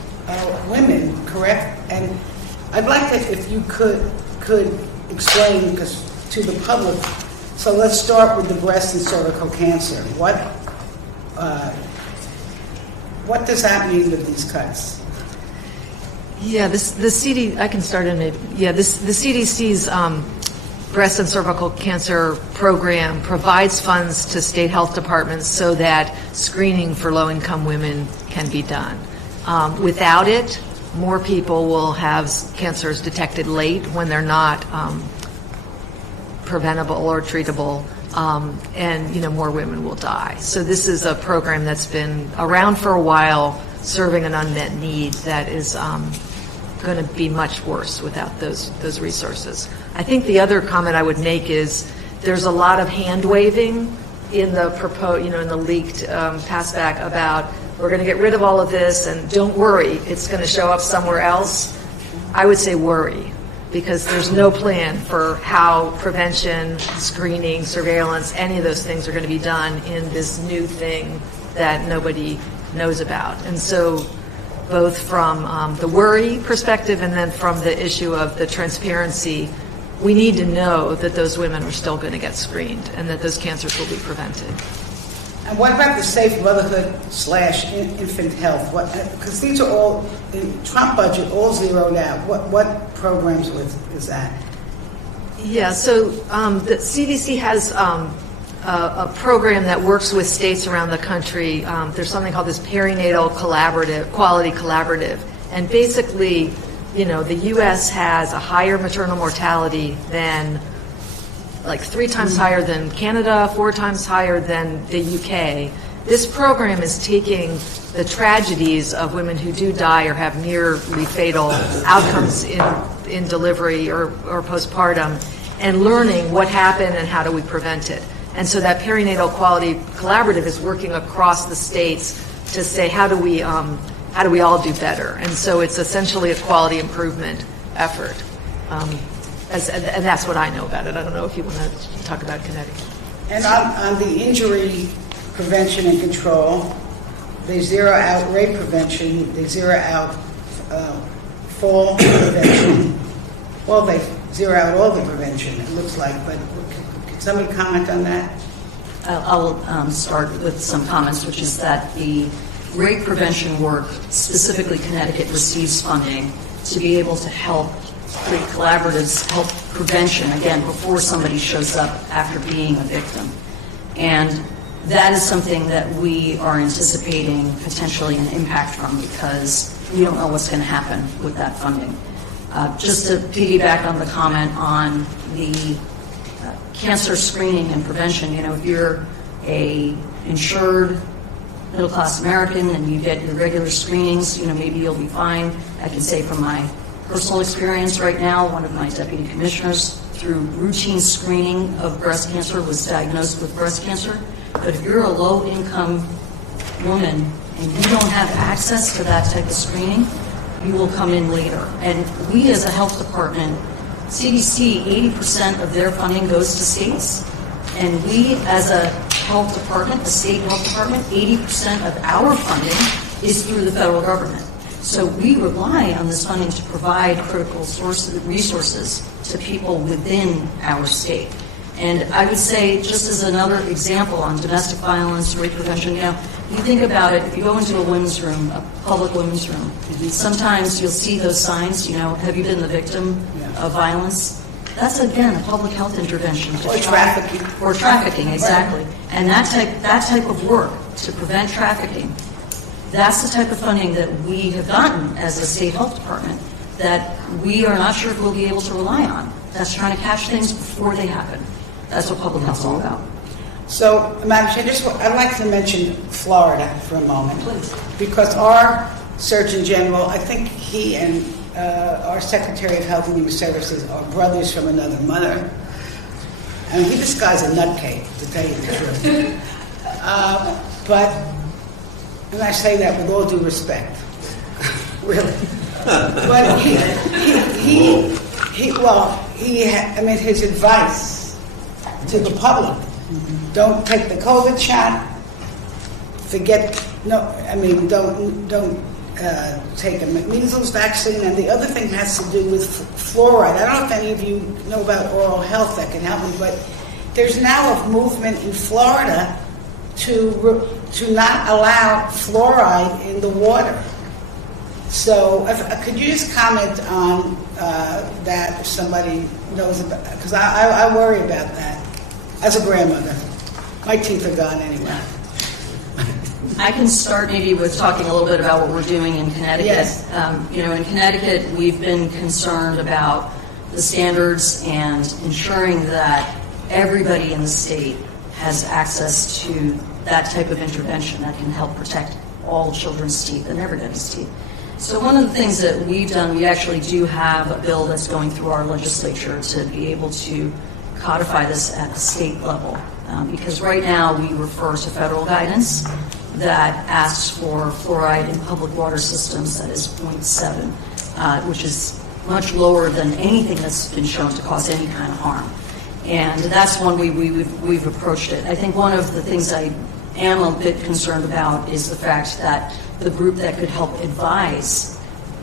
women, correct? And I'd like to, if you could explain, because to the public. So let's start with the breast and cervical cancer. What does that mean with these cuts? Yeah, the CDC's breast and cervical cancer program provides funds to state health departments so that screening for low-income women can be done. Without it, more people will have cancers detected late when they're not preventable or treatable, and more women will die. So this is a program that's been around for a while, serving an unmet need that is going to be much worse without those resources. I think the other comment I would make is there's a lot of hand waving in the in the leaked passback about we're going to get rid of all of this and don't worry, it's going to show up somewhere else. I would say worry, because there's no plan for how prevention, screening, surveillance, any of those things are going to be done in this new thing that nobody knows about. And so both from the worry perspective and then from the issue of the transparency, we need to know that those women are still going to get screened and that those cancers will be prevented. And what about the safe motherhood / infant health? Because these are all, in Trump budget, all zeroed out. What programs is that? Yeah, so the CDC has a program that works with states around the country. There's something called this perinatal quality collaborative. And basically, the U.S. has a higher maternal mortality than, like 3 times higher than Canada, 4 times higher than the UK. This program is taking the tragedies of women who do die or have nearly fatal outcomes in delivery or postpartum and learning what happened and how do we prevent it. And so that perinatal quality collaborative is working across the states to say how do we all do better. And so it's essentially a quality improvement effort. And that's what I know about it. I don't know if you want to talk about Connecticut. And on the injury prevention and control, they zero out rape prevention, they zero out fall prevention. Well, they zero out all the prevention, it looks like, but can somebody comment on that? I'll start with some comments, which is that the rape prevention work, specifically Connecticut, receives funding to be able to help create collaboratives, help prevention, again, before somebody shows up after being a victim. And that is something that we are anticipating potentially an impact from because we don't know what's going to happen with that funding. Just to piggyback on the comment on the cancer screening and prevention, if you're a insured middle-class American and you get your regular screenings, maybe you'll be fine. I can say from my personal experience right now, one of my deputy commissioners, through routine screening of breast cancer, was diagnosed with breast cancer. But if you're a low-income woman and you don't have access to that type of screening, you will come in later. And we as a health department, CDC, 80% of their funding goes to states. And we as a health department, the state health department, 80% of our funding is through the federal government. So we rely on this funding to provide critical resources to people within our state. And I would say, just as another example on domestic violence, rape prevention, you think about it, if you go into a women's room, a public women's room, sometimes you'll see those signs, have you been the victim of violence? That's, again, a public health intervention. Or trafficking. Or trafficking, exactly. And that type of work to prevent trafficking, that's the type of funding that we have gotten as a state health department that we are not sure if we'll be able to rely on. That's trying to catch things before they happen. That's what public health is all about. So, Madam Chair, I'd like to mention Florida for a moment. Please. Because our Surgeon General, I think he and our Secretary of Health and Human Services are brothers from another mother. And this guy's a nutcase, to tell you the truth. But, and I say that with all due respect, really. But his advice to the public: don't take the COVID shot. Don't take a measles vaccine. And the other thing has to do with fluoride. I don't know if any of you know about oral health that can help me, but there's now a movement in Florida to not allow fluoride in the water. So, could you just comment on that? If somebody knows about, because I worry about that as a grandmother. My teeth are gone anyway. I can start maybe with talking a little bit about what we're doing in Connecticut. Yes. In Connecticut, we've been concerned about the standards and ensuring that everybody in the state has access to that type of intervention that can help protect all children's teeth and everybody's teeth. So one of the things that we've done, we actually do have a bill that's going through our legislature to be able to codify this at the state level. Because right now we refer to federal guidance that asks for fluoride in public water systems that is 0.7, which is much lower than anything that's been shown to cause any kind of harm. And that's one we've approached it. I think one of the things I am a bit concerned about is the fact that the group that could help advise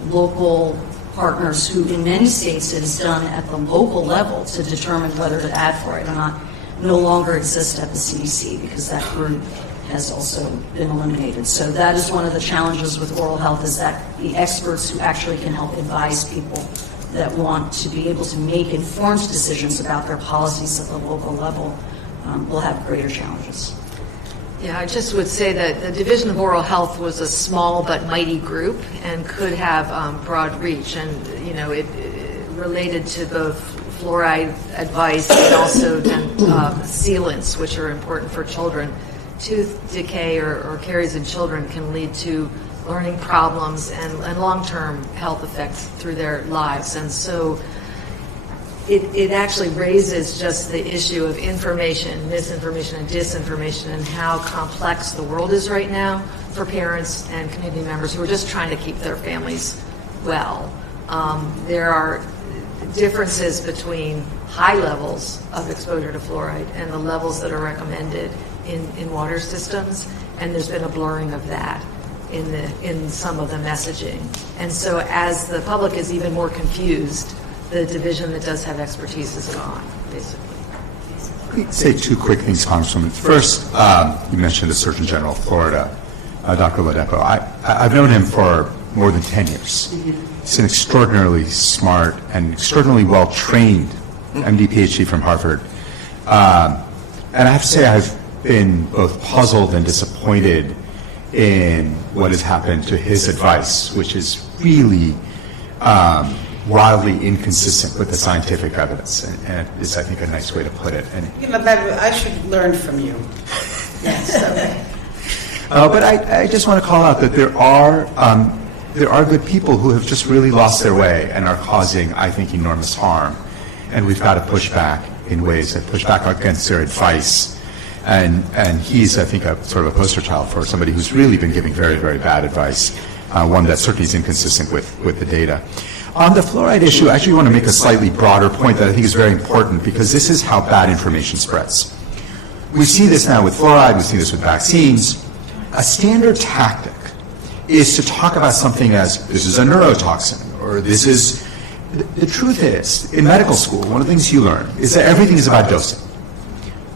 local partners, who in many states it is done at the local level to determine whether to add fluoride or not, no longer exist at the CDC, because that group has also been eliminated. So that is one of the challenges with oral health, is that the experts who actually can help advise people that want to be able to make informed decisions about their policies at the local level will have greater challenges. Yeah, I just would say that the Division of Oral Health was a small but mighty group and could have broad reach, and it related to both fluoride advice and also sealants, which are important for children. Tooth decay or caries in children can lead to learning problems and long-term health effects through their lives, and so it actually raises just the issue of information, misinformation, and disinformation, and how complex the world is right now for parents and community members who are just trying to keep their families well. There are differences between high levels of exposure to fluoride and the levels that are recommended in water systems, and there's been a blurring of that in some of the messaging. And so as the public is even more confused, the division that does have expertise is gone, basically. Let me say two quick things, Congresswoman. First, you mentioned the Surgeon General of Florida, Dr. Lodepo. I've known him for more than 10 years. He's an extraordinarily smart and extraordinarily well-trained MD, PhD from Harvard. And I have to say I've been both puzzled and disappointed in what has happened to his advice, which is really wildly inconsistent with the scientific evidence, and is, I think, a nice way to put it. And I should learn from you. Yes. Okay. But I just want to call out that there are good people who have just really lost their way and are causing, I think, enormous harm, and we've got to push back in ways that push back against their advice. And he's, I think, a sort of a poster child for somebody who's really been giving very, very bad advice, one that certainly is inconsistent with the data. On the fluoride issue, I actually want to make a slightly broader point that I think is very important, because this is how bad information spreads. We see this now with fluoride, we see this with vaccines. A standard tactic is to talk about something as, this is a neurotoxin, or this is, the truth is, in medical school, one of the things you learn is that everything is about dosing.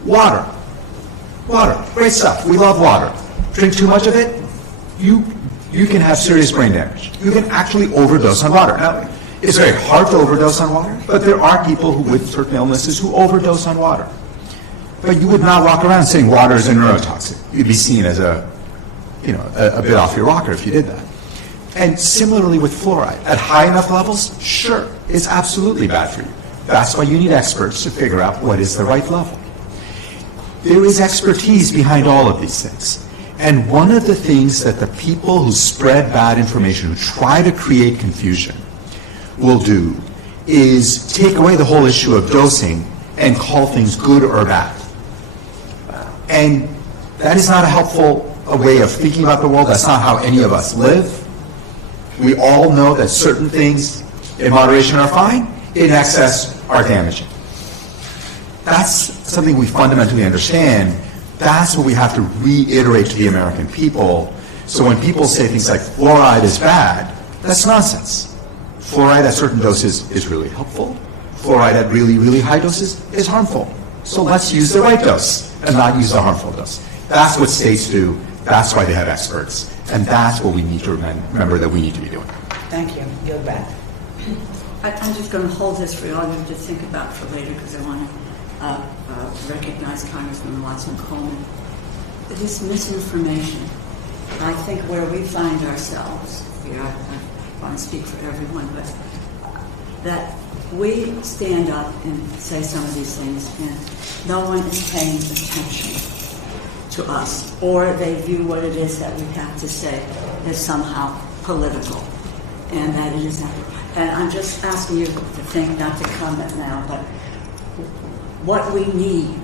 Water, great stuff, we love water. Drink too much of it, you can have serious brain damage. You can actually overdose on water. Now, It's very hard to overdose on water, but there are people who, with certain illnesses who overdose on water. But you would not walk around saying water is a neurotoxic. You'd be seen as a bit off your rocker if you did that. And similarly with fluoride, at high enough levels, sure, it's absolutely bad for you. That's why you need experts to figure out what is the right level. There is expertise behind all of these things. And one of the things that the people who spread bad information, who try to create confusion, will do is take away the whole issue of dosing and call things good or bad. And that is not a helpful way of thinking about the world. That's not how any of us live. We all know that certain things in moderation are fine, in excess are damaging. That's something we fundamentally understand. That's what we have to reiterate to the American people. So when people say things like fluoride is bad, that's nonsense. Fluoride at certain doses is really helpful. Fluoride at really, really high doses is harmful. So let's use the right dose and not use the harmful dose. That's what states do. That's why they have experts. And that's what we need to remember that we need to be doing. Thank you. Yield back. I'm just going to hold this for all of you to think about for later because I want to recognize Congresswoman Watson Coleman. This misinformation, I think where we find ourselves here, I want to speak for everyone, but that we stand up and say some of these things and no one is paying attention to us, or they view what it is that we have to say as somehow political, and that it is not. And I'm just asking you to think, not to comment now, but what we need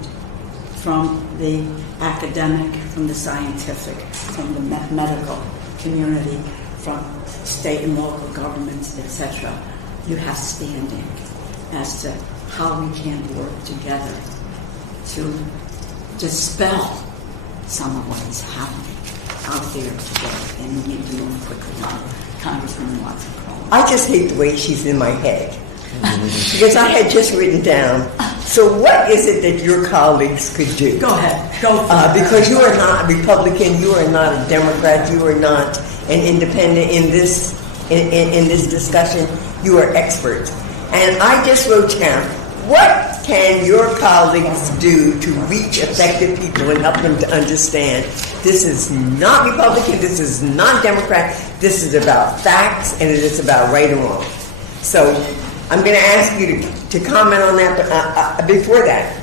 from the academic, from the scientific, from the medical community, from state and local governments, etc. You have standing as to how we can work together to dispel some of what is happening out there today, and we need to move quickly on. Congresswoman Watson Coleman. I just hate the way she's in my head. Because I had just written down, so what is it that your colleagues could do? Go ahead. Go because you are not a Republican, you are not a Democrat, you are not an independent in this discussion. You are experts. And I just wrote down, what can your colleagues do to reach affected people and help them to understand this is not Republican, this is not Democrat, this is about facts and it is about right and wrong. So I'm going to ask you to comment on that, but before that,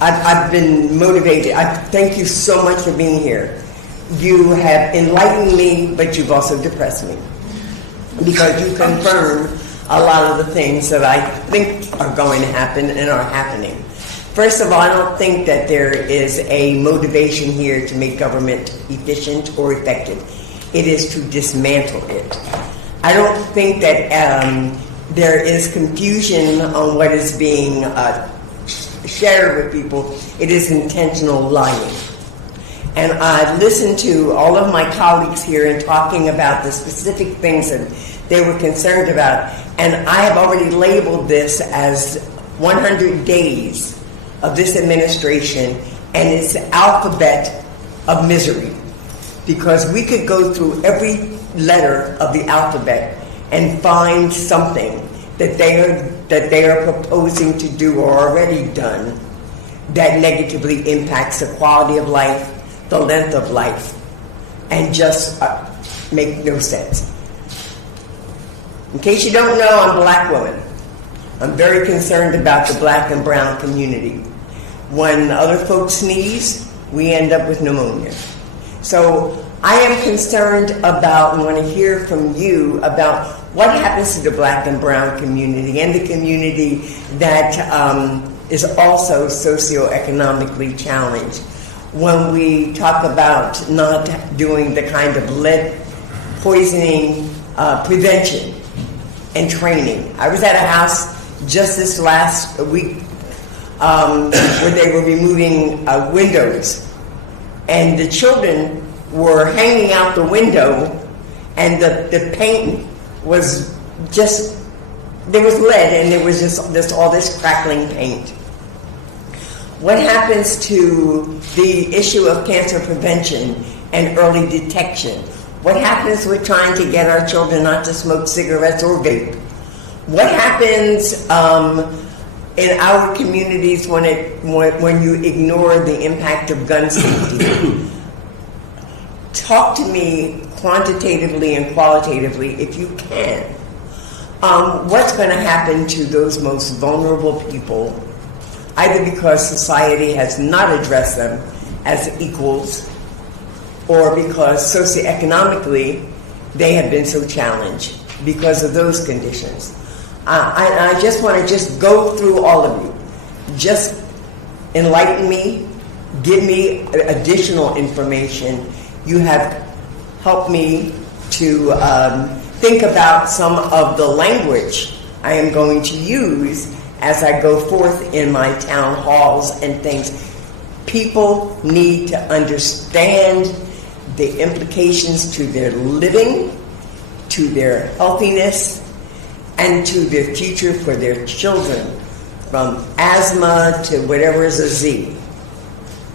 I've been motivated. I thank you so much for being here. You have enlightened me, but you've also depressed me because you confirm a lot of the things that I think are going to happen and are happening. First of all, I don't think that there is a motivation here to make government efficient or effective. It is to dismantle it. I don't think that there is confusion on what is being shared with people. It is intentional lying. And I listened to all of my colleagues here in talking about the specific things that they were concerned about. And I have already labeled this as 100 days of this administration and its alphabet of misery. Because we could go through every letter of the alphabet and find something that they are proposing to do or already done that negatively impacts the quality of life, the length of life, and just make no sense. In case you don't know, I'm a black woman. I'm very concerned about the black and brown community. When other folks sneeze, we end up with pneumonia. So I am concerned about and want to hear from you about what happens to the black and brown community and the community that is also socioeconomically challenged. When we talk about not doing the kind of lead poisoning prevention and training. I was at a house just this last week where they were removing windows, and the children were hanging out the window, and the paint was just, there was lead, and there was just all this crackling paint. What happens to the issue of cancer prevention and early detection? What happens with trying to get our children not to smoke cigarettes or vape? What happens in our communities when you ignore the impact of gun safety? Talk to me quantitatively and qualitatively, if you can. What's going to happen to those most vulnerable people, either because society has not addressed them as equals, or because socioeconomically they have been so challenged because of those conditions. I just want to go through all of you. Just enlighten me, give me additional information. You have helped me to think about some of the language I am going to use as I go forth in my town halls and things. People need to understand the implications to their living, to their healthiness, and to their future for their children, from asthma to whatever is a Z,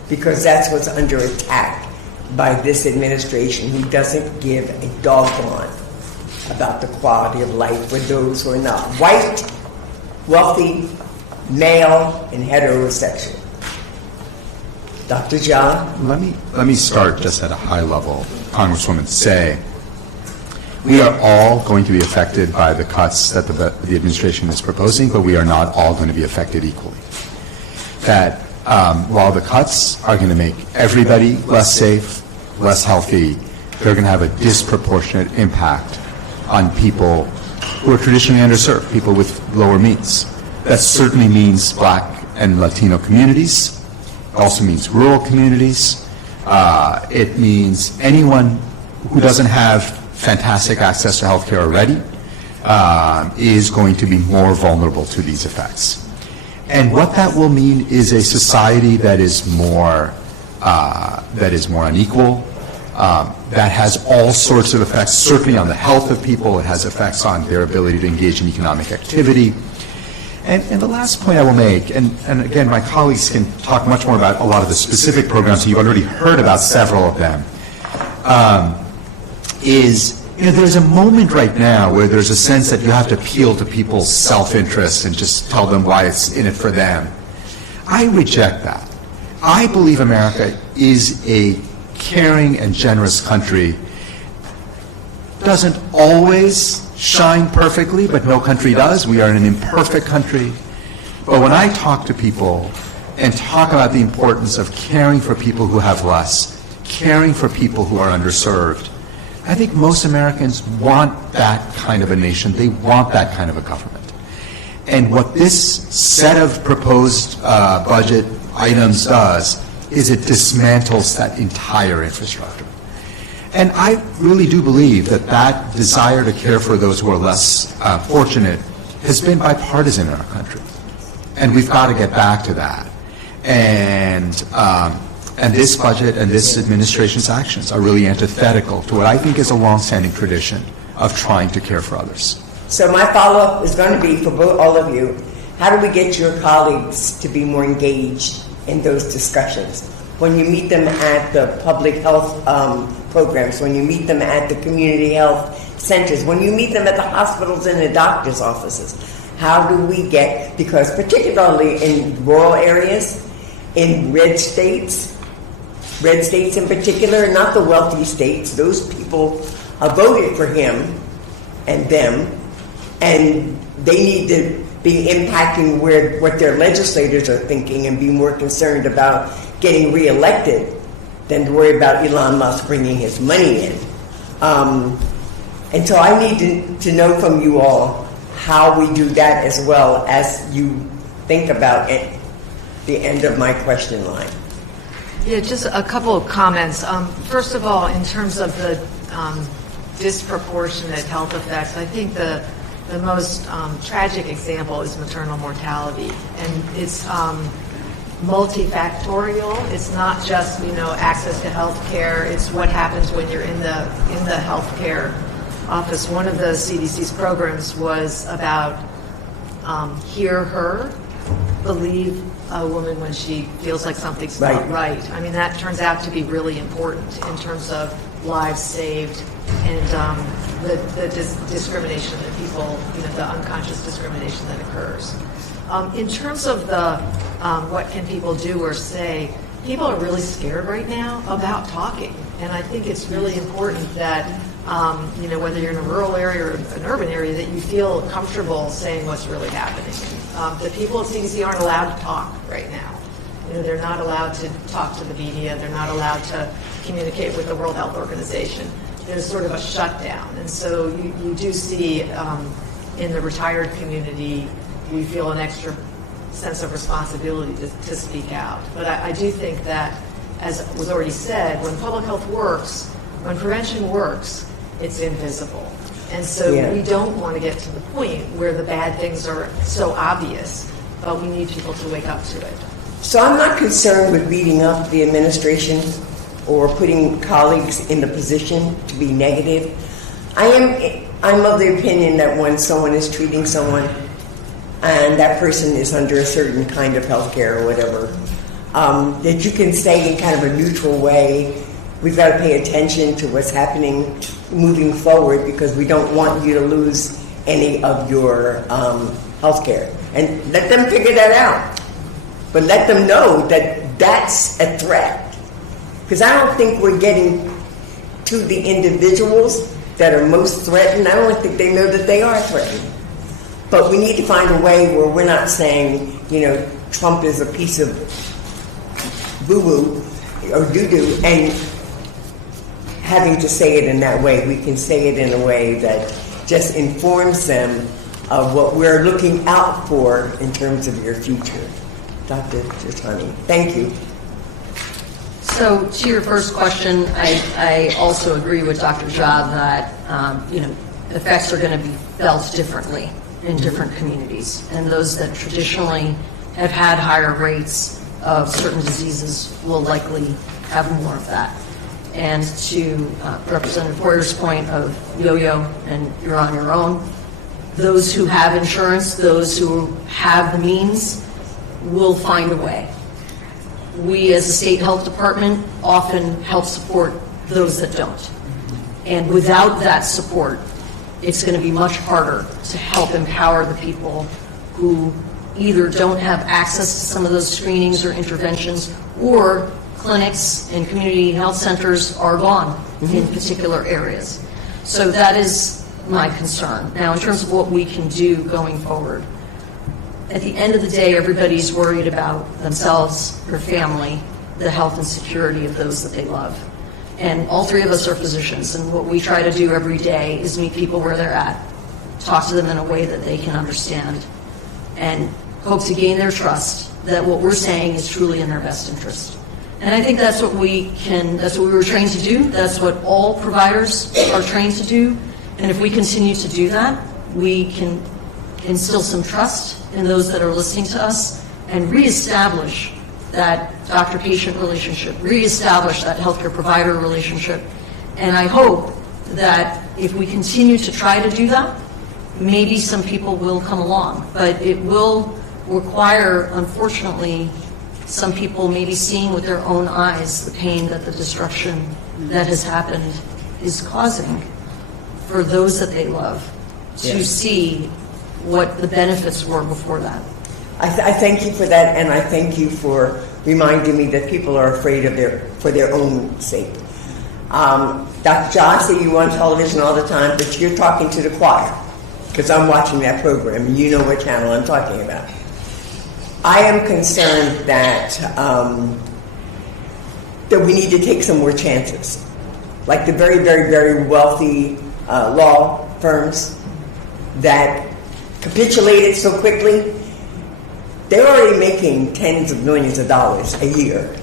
because that's what's under attack by this administration, who doesn't give a doggone about the quality of life for those who are not white, wealthy, male, and heterosexual. Dr. Jha? Let me start just at a high level, Congresswoman, say we are all going to be affected by the cuts that the administration is proposing, but we are not all going to be affected equally. That while the cuts are going to make everybody less safe, less healthy, they're going to have a disproportionate impact on people who are traditionally underserved, people with lower means. That certainly means Black and Latino communities. It also means rural communities. It means anyone who doesn't have fantastic access to health care already is going to be more vulnerable to these effects. And what that will mean is a society that is more unequal, that has all sorts of effects, certainly on the health of people. It has effects on their ability to engage in economic activity. And the last point I will make, and again, my colleagues can talk much more about a lot of the specific programs, and you've already heard about several of them, is there's a moment right now where there's a sense that you have to appeal to people's self-interest and just tell them why it's in it for them. I reject that. I believe America is a caring and generous country. Doesn't always shine perfectly, but no country does. We are an imperfect country. But when I talk to people and talk about the importance of caring for people who have less, caring for people who are underserved, I think most Americans want that kind of a nation. They want that kind of a government. And what this set of proposed budget items does is it dismantles that entire infrastructure. And I really do believe that that desire to care for those who are less fortunate has been bipartisan in our country. And we've got to get back to that. And this budget and this administration's actions are really antithetical to what I think is a long-standing tradition of trying to care for others. So my follow-up is going to be for all of you. How do we get your colleagues to be more engaged in those discussions? When you meet them at the public health programs, when you meet them at the community health centers, when you meet them at the hospitals and the doctor's offices, how do we get, because particularly in rural areas, in red states in particular, not the wealthy states, those people voted for him and them, and they need to be impacting what their legislators are thinking and be more concerned about getting reelected than to worry about Elon Musk bringing his money in. And so I need to know from you all how we do that as well as you think about it, the end of my question line. Yeah, just a couple of comments. First of all, in terms of the disproportionate health effects, I think the most tragic example is maternal mortality, and it's multifactorial. It's not just access to health care. It's what happens when you're in the health care office. One of the CDC's programs was about hear her, believe a woman when she feels like something's not right. I mean, that turns out to be really important in terms of lives saved and the discrimination that people people, the unconscious discrimination that occurs. In terms of the what can people do or say, people are really scared right now about talking, and I think it's really important that whether you're in a rural area or an urban area, that you feel comfortable saying what's really happening. The people at CDC aren't allowed to talk right now. They're not allowed to talk to the media. They're not allowed to communicate with the World Health Organization. There's sort of a shutdown. And so you do see in the retired community, we feel an extra sense of responsibility to speak out. But I do think that, as was already said, when public health works, when prevention works, it's invisible. And so we don't want to get to the point where the bad things are so obvious, but we need people to wake up to it. So I'm not concerned with beating up the administration or putting colleagues in the position to be negative. I'm of the opinion that when someone is treating someone and that person is under a certain kind of health care or whatever, that you can say in kind of a neutral way, we've got to pay attention to what's happening moving forward because we don't want you to lose any of your health care. And let them figure that out. But let them know that that's a threat. Because I don't think we're getting to the individuals that are most threatened. I don't think they know that they are threatened. But we need to find a way where we're not saying, Trump is a piece of boo-boo or doo-doo, and having to say it in that way. We can say it in a way that just informs them of what we're looking out for in terms of your future. Dr. Juthani, thank you. So to your first question, I also agree with Dr. Jha that effects are going to be felt differently in different communities, and those that traditionally have had higher rates of certain diseases will likely have more of that. And to Representative Poyer's point of yo-yo and you're on your own, those who have insurance, those who have the means, will find a way. We as a state health department often help support those that don't. And without that support, it's going to be much harder to help empower the people who either don't have access to some of those screenings or interventions, or clinics and community health centers are gone in particular areas. So that is my concern. Now, in terms of what we can do going forward, at the end of the day, everybody's worried about themselves, their family, the health and security of those that they love. And all three of us are physicians, and what we try to do every day is meet people where they're at, talk to them in a way that they can understand, and hope to gain their trust that what we're saying is truly in their best interest. And I think that's what we were trained to do. That's what all providers are trained to do. And if we continue to do that, we can instill some trust in those that are listening to us and reestablish that doctor-patient relationship, reestablish that healthcare provider relationship. And I hope that if we continue to try to do that, maybe some people will come along. But it will require, unfortunately, some people maybe seeing with their own eyes the pain that the destruction that has happened is causing for those that they love to see what the benefits were before that. I thank you for that, and I thank you for reminding me that people are afraid of for their own sake. Dr. Jha, I see you on television all the time, but you're talking to the choir, because I'm watching that program, and you know what channel I'm talking about. I am concerned that we need to take some more chances. Like the very, very, very wealthy law firms that capitulated so quickly, they're already making tens of millions of dollars a year.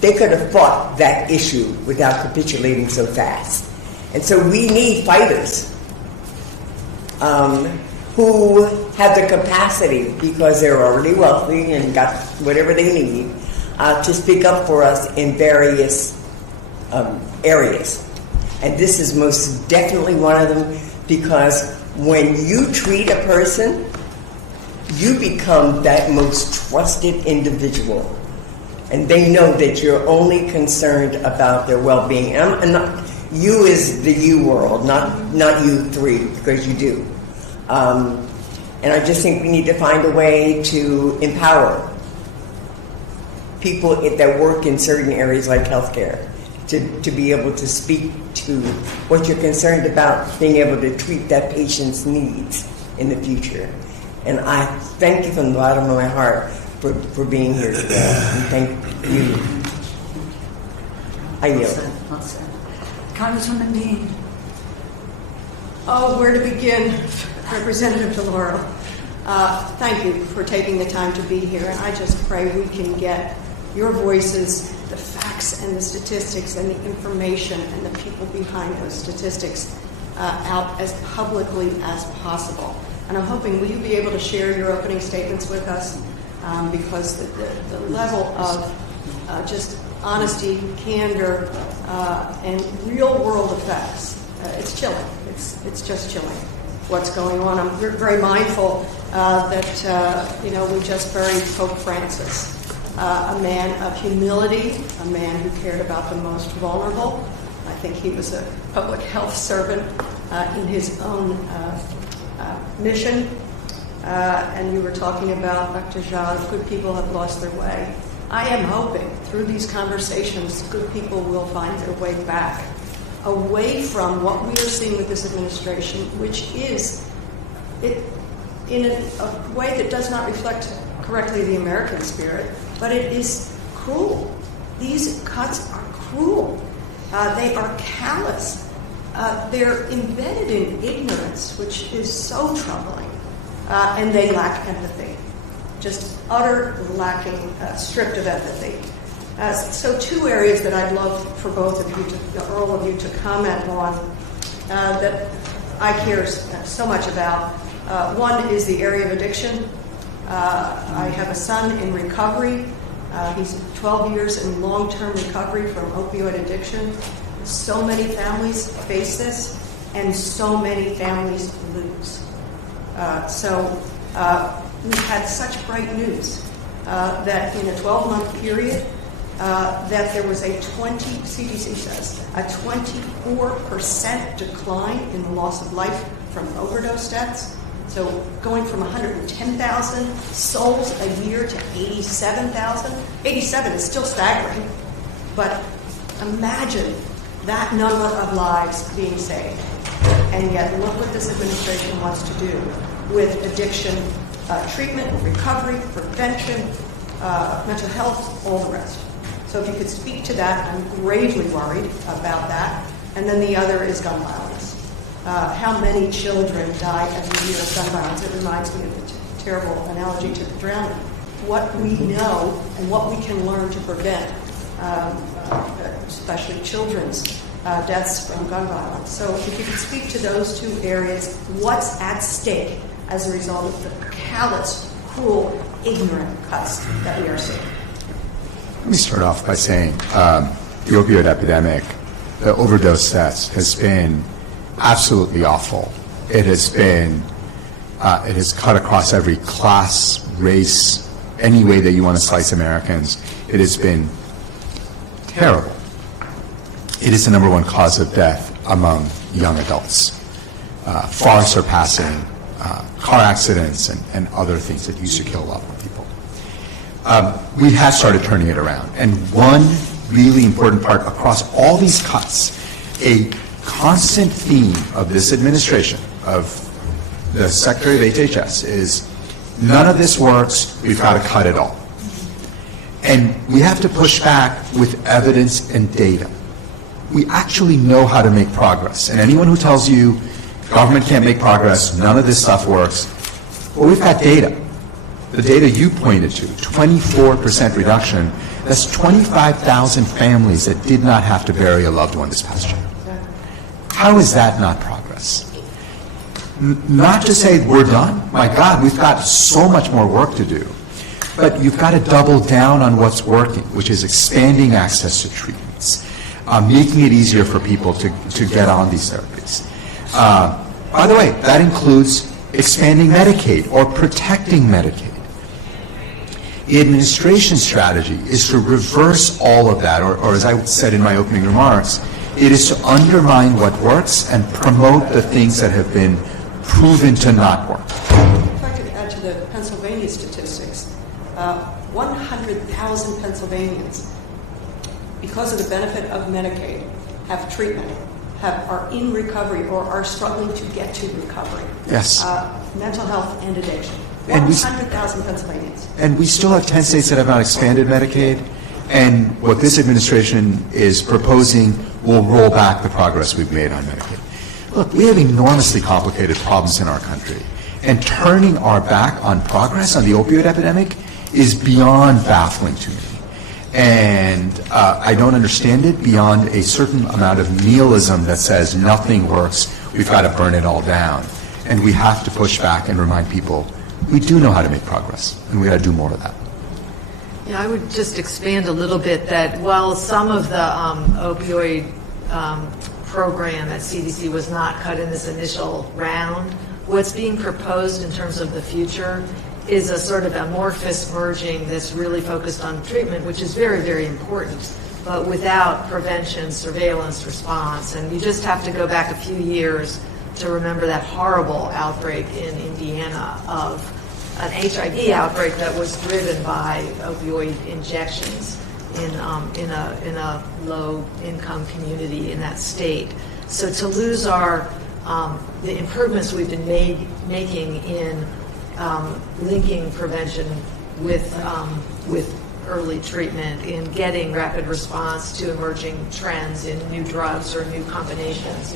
They could have fought that issue without capitulating so fast. And so we need fighters who have the capacity, because they're already wealthy and got whatever they need, to speak up for us in various areas. And this is most definitely one of them, because when you treat a person, you become that most trusted individual. And they know that you're only concerned about their well-being. And you is the you world, not you three, because you do. And I just think we need to find a way to empower people that work in certain areas like healthcare to be able to speak to what you're concerned about, being able to treat that patient's needs in the future. And I thank you from the bottom of my heart for being here today. And thank you. I yield. Well said. Congresswoman Dean. Oh, where to begin, Representative DeLauro? Thank you for taking the time to be here, and I just pray we can get your voices, the facts and the statistics and the information and the people behind those statistics out as publicly as possible. And I'm hoping, will you be able to share your opening statements with us? Because the level of just honesty, candor, and real-world effects, it's chilling. It's just chilling what's going on. I'm very mindful that we just buried Pope Francis, a man of humility, a man who cared about the most vulnerable. I think he was a public health servant in his own mission. And you were talking about, Dr. Jha, good people have lost their way. I am hoping through these conversations, good people will find their way back, away from what we are seeing with this administration, which is in a way that does not reflect correctly the American spirit, but it is cruel. These cuts are cruel. They are callous. They're embedded in ignorance, which is so troubling, and they lack empathy. Just utter lacking, stripped of empathy. So two areas that I'd love for both of you, all of you, to comment on that I care so much about. One is the area of addiction. I have a son in recovery. He's 12 years in long-term recovery from opioid addiction. So many families face this, and so many families lose. We've had such bright news that in a 12-month period, that there was CDC says, a 24% decline in the loss of life from overdose deaths. So going from 110,000 souls a year to 87,000. 87 is still staggering, but imagine that number of lives being saved. And yet look what this administration wants to do with addiction treatment, recovery, prevention, mental health, all the rest. So if you could speak to that, I'm gravely worried about that. And then the other is gun violence. How many children die every year of gun violence? It reminds me of the terrible analogy to the drowning. What we know and what we can learn to prevent, especially children's deaths from gun violence. So if you could speak to those two areas, what's at stake as a result of the callous, cruel, ignorant cuts that we are seeing? Let me start off by saying the opioid epidemic, the overdose deaths, has been absolutely awful. It has cut across every class, race, any way that you want to slice Americans. It has been terrible. It is the number one cause of death among young adults, far surpassing car accidents and other things that used to kill a lot more people. We have started turning it around. And one really important part across all these cuts, a constant theme of this administration, of the Secretary of HHS, is none of this works, we've got to cut it all. And we have to push back with evidence and data. We actually know how to make progress. And anyone who tells you government can't make progress, none of this stuff works, well, we've got data. The data you pointed to, 24% reduction, that's 25,000 families that did not have to bury a loved one this past year. How is that not progress? Not to say we're done. My God, we've got so much more work to do. But you've got to double down on what's working, which is expanding access to treatments, making it easier for people to get on these therapies. By the way, that includes expanding Medicaid or protecting Medicaid. The administration's strategy is to reverse all of that, or as I said in my opening remarks, it is to undermine what works and promote the things that have been proven to not work. If I could add to the Pennsylvania statistics, 100,000 Pennsylvanians, because of the benefit of Medicaid, have treatment, are in recovery or are struggling to get to recovery. Yes. Mental health and addiction. And we- 100,000 Pennsylvanians. And we still have 10 states that have not expanded Medicaid. And what this administration is proposing will roll back the progress we've made on Medicaid. Look, we have enormously complicated problems in our country. And turning our back on progress on the opioid epidemic is beyond baffling to me. And I don't understand it beyond a certain amount of nihilism that says nothing works, we've got to burn it all down. And we have to push back and remind people we do know how to make progress, and we got to do more of that. Yeah, I would just expand a little bit that while some of the opioid program at CDC was not cut in this initial round, what's being proposed in terms of the future is a sort of amorphous merging that's really focused on treatment, which is very, very important, but without prevention, surveillance, response. And you just have to go back a few years to remember that horrible outbreak in Indiana of an HIV outbreak that was driven by opioid injections in a low-income community in that state. So to lose the improvements we've been making in linking prevention with early treatment, in getting rapid response to emerging trends in new drugs or new combinations,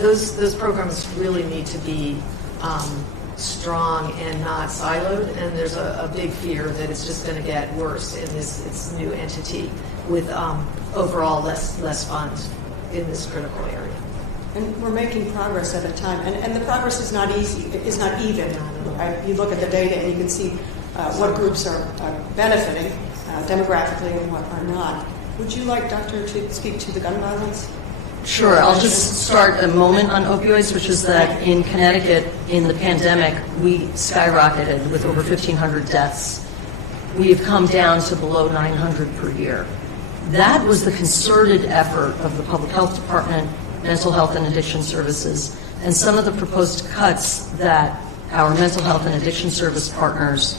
those programs really need to be strong and not siloed, and there's a big fear that it's just going to get worse in this new entity with overall less funds in this critical area. And we're making progress at a time, and the progress is not easy. It's not even. You look at the data and you can see what groups are benefiting demographically and what are not. Would you like, Doctor, to speak to the gun violence? Sure. I'll just start a moment on opioids, which is that in Connecticut, in the pandemic, we skyrocketed with over 1,500 deaths. We have come down to below 900 per year. That was the concerted effort of the Public Health Department, Mental Health and Addiction Services, and some of the proposed cuts that our mental health and addiction service partners,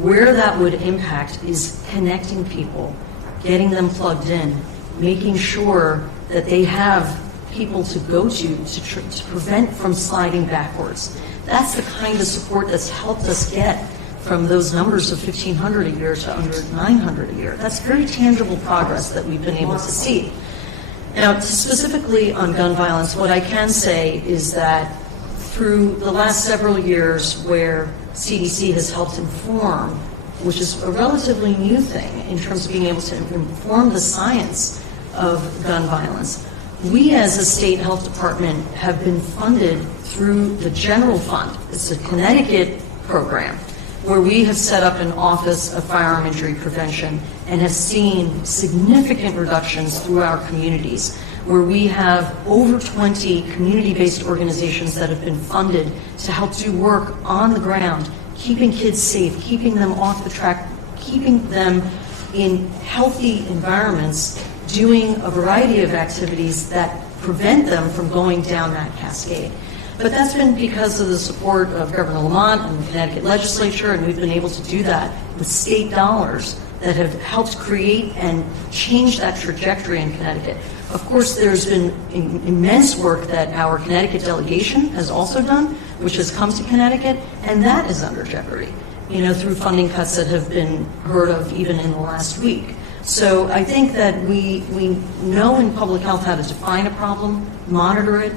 where that would impact is connecting people, getting them plugged in, making sure that they have people to go to prevent from sliding backwards. That's the kind of support that's helped us get from those numbers of 1,500 a year to under 900 a year. That's very tangible progress that we've been able to see. Now, specifically on gun violence, what I can say is that through the last several years where CDC has helped inform, which is a relatively new thing in terms of being able to inform the science of gun violence, we as a state health department have been funded through the general fund. It's a Connecticut program where we have set up an office of firearm injury prevention and have seen significant reductions through our communities, where we have over 20 community-based organizations that have been funded to help do work on the ground, keeping kids safe, keeping them off the track, keeping them in healthy environments, doing a variety of activities that prevent them from going down that cascade. But that's been because of the support of Governor Lamont and the Connecticut legislature, and we've been able to do that with state dollars that have helped create and change that trajectory in Connecticut. Of course, there's been immense work that our Connecticut delegation has also done, which has come to Connecticut, and that is under jeopardy, through funding cuts that have been heard of even in the last week. So I think that we know in public health how to define a problem, monitor it,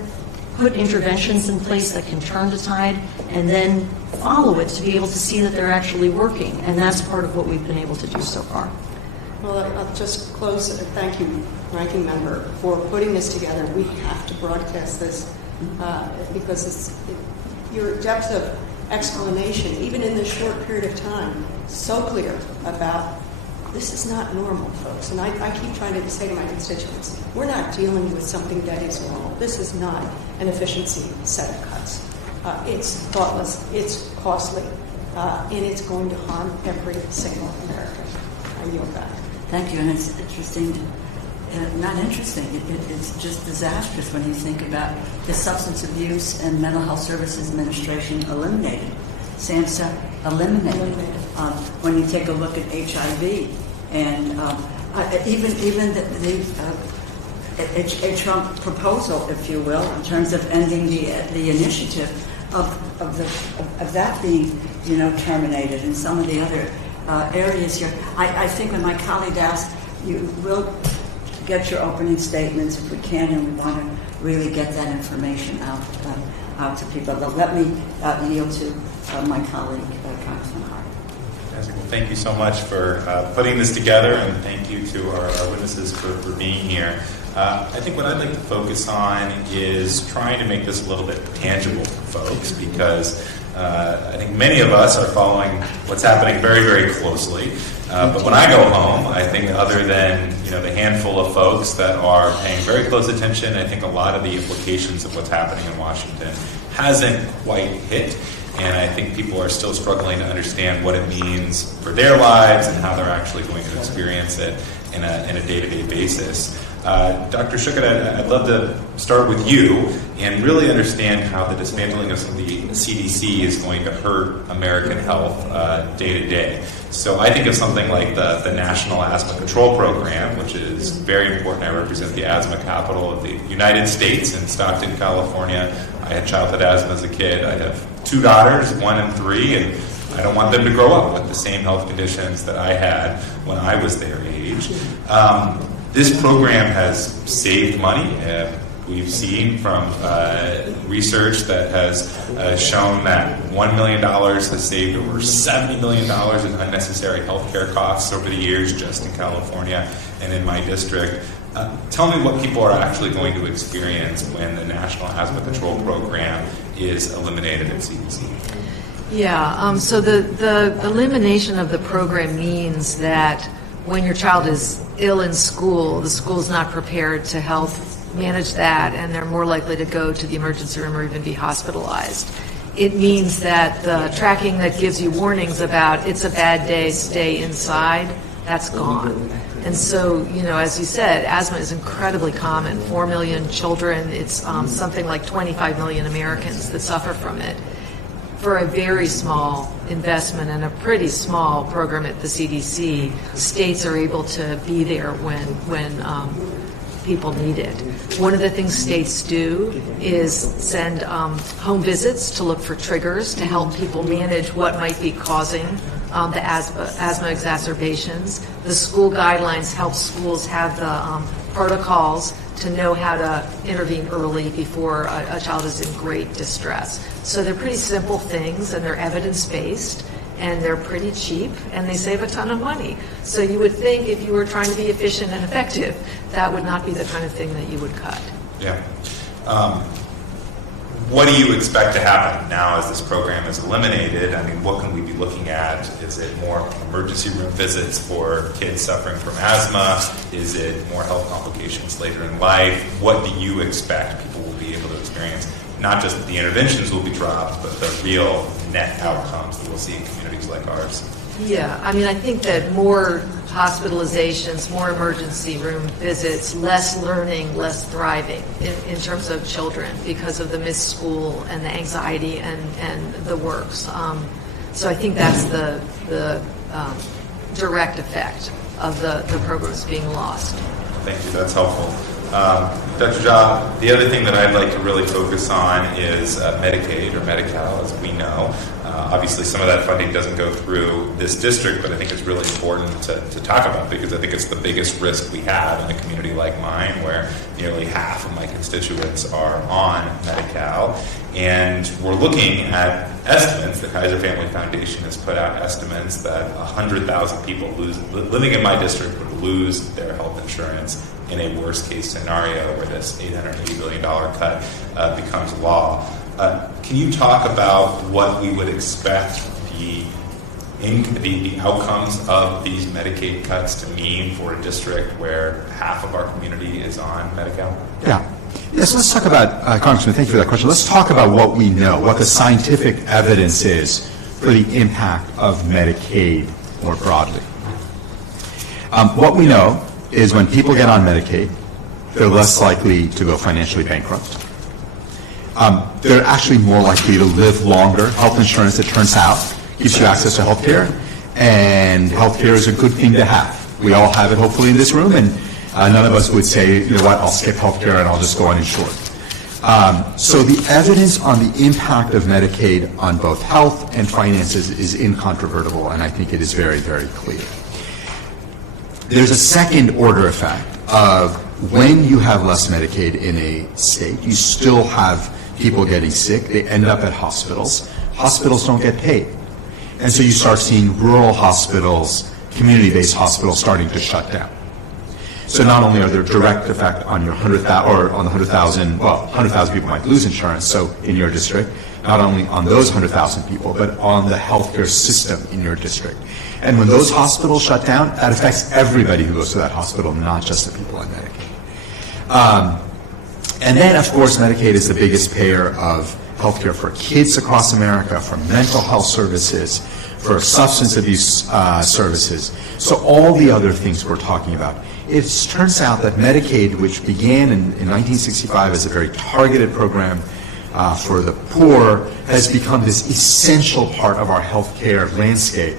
put interventions in place that can turn the tide, and then follow it to be able to see that they're actually working. And that's part of what we've been able to do so far. Well, I'll just close. Thank you, Ranking Member, for putting this together. We have to broadcast this because your depth of explanation, even in this short period of time, so clear about this is not normal, folks. And I keep trying to say to my constituents, we're not dealing with something that is normal. This is not an efficiency set of cuts. It's thoughtless, it's costly, and it's going to harm every single American. I yield back. Thank you, and it's interesting. not interesting. It's just disastrous when you think about the Substance Abuse and Mental Health Services Administration eliminated, SAMHSA eliminated. When you take a look at HIV and even a Trump proposal, if you will, in terms of ending the initiative of that being, terminated, and some of the other areas here. I think when my colleague asked, you will get your opening statements if we can, and we want to really get that information out to people. But let me yield to my colleague, Congressman Hart. Fantastic. Well, thank you so much for putting this together, and thank you to our witnesses for being here. I think what I'd like to focus on is trying to make this a little bit tangible for folks, because I think many of us are following what's happening very, very closely. But when I go home, I think other than the handful of folks that are paying very close attention, I think a lot of the implications of what's happening in Washington hasn't quite hit. And I think people are still struggling to understand what it means for their lives and how they're actually going to experience it in a day-to-day basis. Dr. Schuchat, I'd love to start with you and really understand how the dismantling of the CDC is going to hurt American health day to day. So I think of something like the National Asthma Control Program, which is very important. I represent the asthma capital of the United States in Stockton, California. I had childhood asthma as a kid. I have 2 daughters, 1 and 3, and I don't want them to grow up with the same health conditions that I had when I was their age. This program has saved money. We've seen from research that has shown that $1 million has saved over $70 million in unnecessary healthcare costs over the years just in California and in my district. Tell me what people are actually going to experience when the National Asthma Control Program is eliminated at CDC. Yeah, so the elimination of the program means that when your child is ill in school, the school's not prepared to help manage that, and they're more likely to go to the emergency room or even be hospitalized. It means that the tracking that gives you warnings about it's a bad day, stay inside, that's gone. And so, as you said, asthma is incredibly common. 4 million children, it's something like 25 million Americans that suffer from it. For a very small investment and a pretty small program at the CDC, states are able to be there when people need it. One of the things states do is send home visits to look for triggers to help people manage what might be causing the asthma exacerbations. The school guidelines help schools have the protocols to know how to intervene early before a child is in great distress. So they're pretty simple things, and they're evidence-based, and they're pretty cheap, and they save a ton of money. So you would think if you were trying to be efficient and effective, that would not be the kind of thing that you would cut. Yeah. What do you expect to happen now as this program is eliminated? I mean, what can we be looking at? Is it more emergency room visits for kids suffering from asthma? Is it more health complications later in life? What do you expect people will be able to experience? Not just that the interventions will be dropped, but the real net outcomes that we'll see in communities like ours. Yeah, I mean, I think that more hospitalizations, more emergency room visits, less learning, less thriving in terms of children because of the missed school and the anxiety and the works. So I think that's the direct effect of the programs being lost. Thank you, that's helpful. Dr. Jha, the other thing that I'd like to really focus on is Medicaid or Medi-Cal, as we know. Obviously, some of that funding doesn't go through this district, but I think it's really important to talk about because I think it's the biggest risk we have in a community like mine where nearly half of my constituents are on Medi-Cal. And we're looking at estimates. The Kaiser Family Foundation has put out estimates that 100,000 people living in my district would lose their health insurance in a worst-case scenario where this $880 billion cut becomes law. Can you talk about what we would expect the outcomes of these Medicaid cuts to mean for a district where half of our community is on Medi-Cal? Yeah. Yes, let's talk about, Congressman, thank you for that question. Let's talk about what we know, what the scientific evidence is for the impact of Medicaid more broadly. What we know is when people get on Medicaid, they're less likely to go financially bankrupt. They're actually more likely to live longer. Health insurance, it turns out, gives you access to health care, and health care is a good thing to have. We all have it, hopefully, in this room, and none of us would say, you know what, I'll skip health care and I'll just go uninsured. So the evidence on the impact of Medicaid on both health and finances is incontrovertible, and I think it is very, very clear. There's a second order effect of when you have less Medicaid in a state, you still have people getting sick. They end up at hospitals. Hospitals don't get paid. And so you start seeing rural hospitals, community-based hospitals starting to shut down. So not only are there direct effect on your 100,000, or on the 100,000, well, 100,000 people might lose insurance, so in your district, not only on those 100,000 people, but on the healthcare system in your district. And when those hospitals shut down, that affects everybody who goes to that hospital, not just the people on Medicaid. And then, of course, Medicaid is the biggest payer of healthcare for kids across America, for mental health services, for substance abuse services. So all the other things we're talking about. It turns out that Medicaid, which began in 1965 as a very targeted program for the poor, has become this essential part of our healthcare landscape.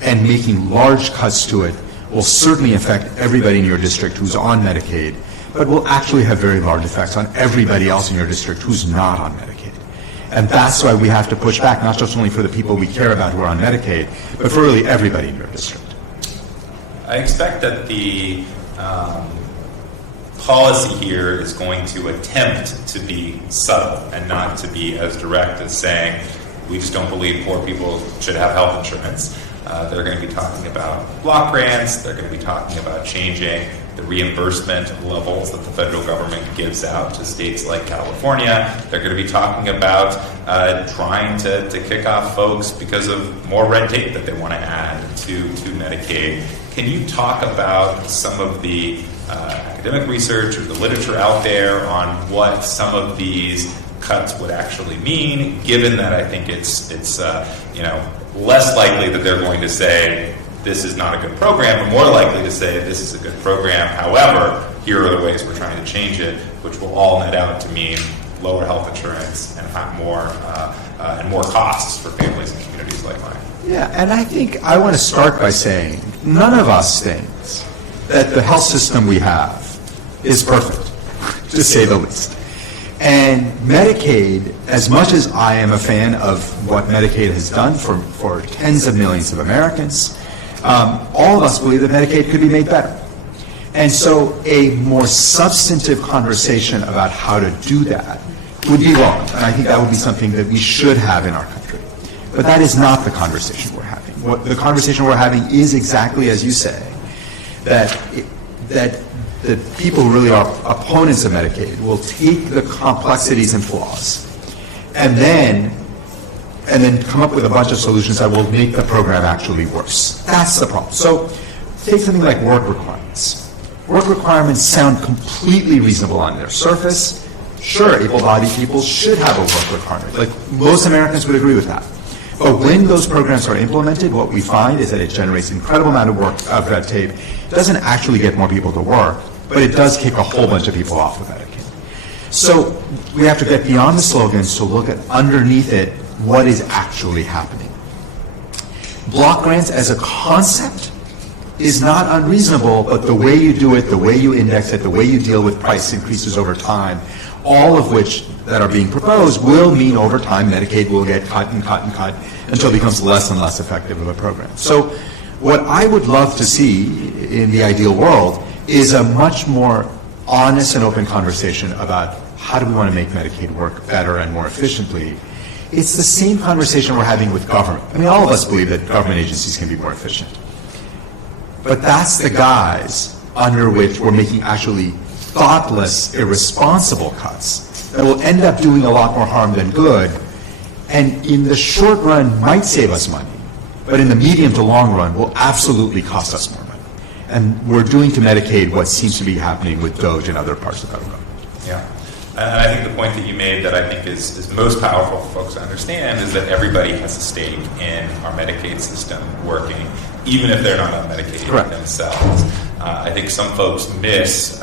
And making large cuts to it will certainly affect everybody in your district who's on Medicaid, but will actually have very large effects on everybody else in your district who's not on Medicaid. And that's why we have to push back, not just only for the people we care about who are on Medicaid, but for really everybody in your district. I expect that the policy here is going to attempt to be subtle and not to be as direct as saying, we just don't believe poor people should have health insurance. They're going to be talking about block grants. They're going to be talking about changing the reimbursement levels that the federal government gives out to states like California. They're going to be talking about trying to kick off folks because of more red tape that they want to add to Medicaid. Can you talk about some of the academic research or the literature out there on what some of these cuts would actually mean, given that I think it's less likely that they're going to say this is not a good program, and more likely to say this is a good program. However, here are the ways we're trying to change it, which will all net out to mean lower health insurance and more costs for families and communities like mine. Yeah, and I think I want to start by saying none of us thinks that the health system we have is perfect, to say the least. And Medicaid, as much as I am a fan of what Medicaid has done for tens of millions of Americans, all of us believe that Medicaid could be made better. And so a more substantive conversation about how to do that would be wrong. And I think that would be something that we should have in our country. But that is not the conversation we're having. What the conversation we're having is exactly as you say, that the people who really are opponents of Medicaid will take the complexities and flaws and then come up with a bunch of solutions that will make the program actually worse. That's the problem. So take something like work requirements. Work requirements sound completely reasonable on their surface. Sure, able-bodied people should have a work requirement. Like most Americans would agree with that. But when those programs are implemented, what we find is that it generates an incredible amount of red tape. It doesn't actually get more people to work, but it does kick a whole bunch of people off of Medicaid. So we have to get beyond the slogans to look at underneath it what is actually happening. Block grants as a concept is not unreasonable, but the way you do it, the way you index it, the way you deal with price increases over time, all of which that are being proposed will mean over time Medicaid will get cut and cut and cut until it becomes less and less effective of a program. So what I would love to see in the ideal world is a much more honest and open conversation about how do we want to make Medicaid work better and more efficiently. It's the same conversation we're having with government. I mean, all of us believe that government agencies can be more efficient. But that's the guise under which we're making actually thoughtless, irresponsible cuts that will end up doing a lot more harm than good, and in the short run might save us money, but in the medium to long run will absolutely cost us more money. And we're doing to Medicaid what seems to be happening with DOJ and other parts of the federal government. Yeah. And I think the point that you made that I think is most powerful for folks to understand is that everybody has a stake in our Medicaid system working, even if they're not on Medicaid Correct. themselves. I think some folks miss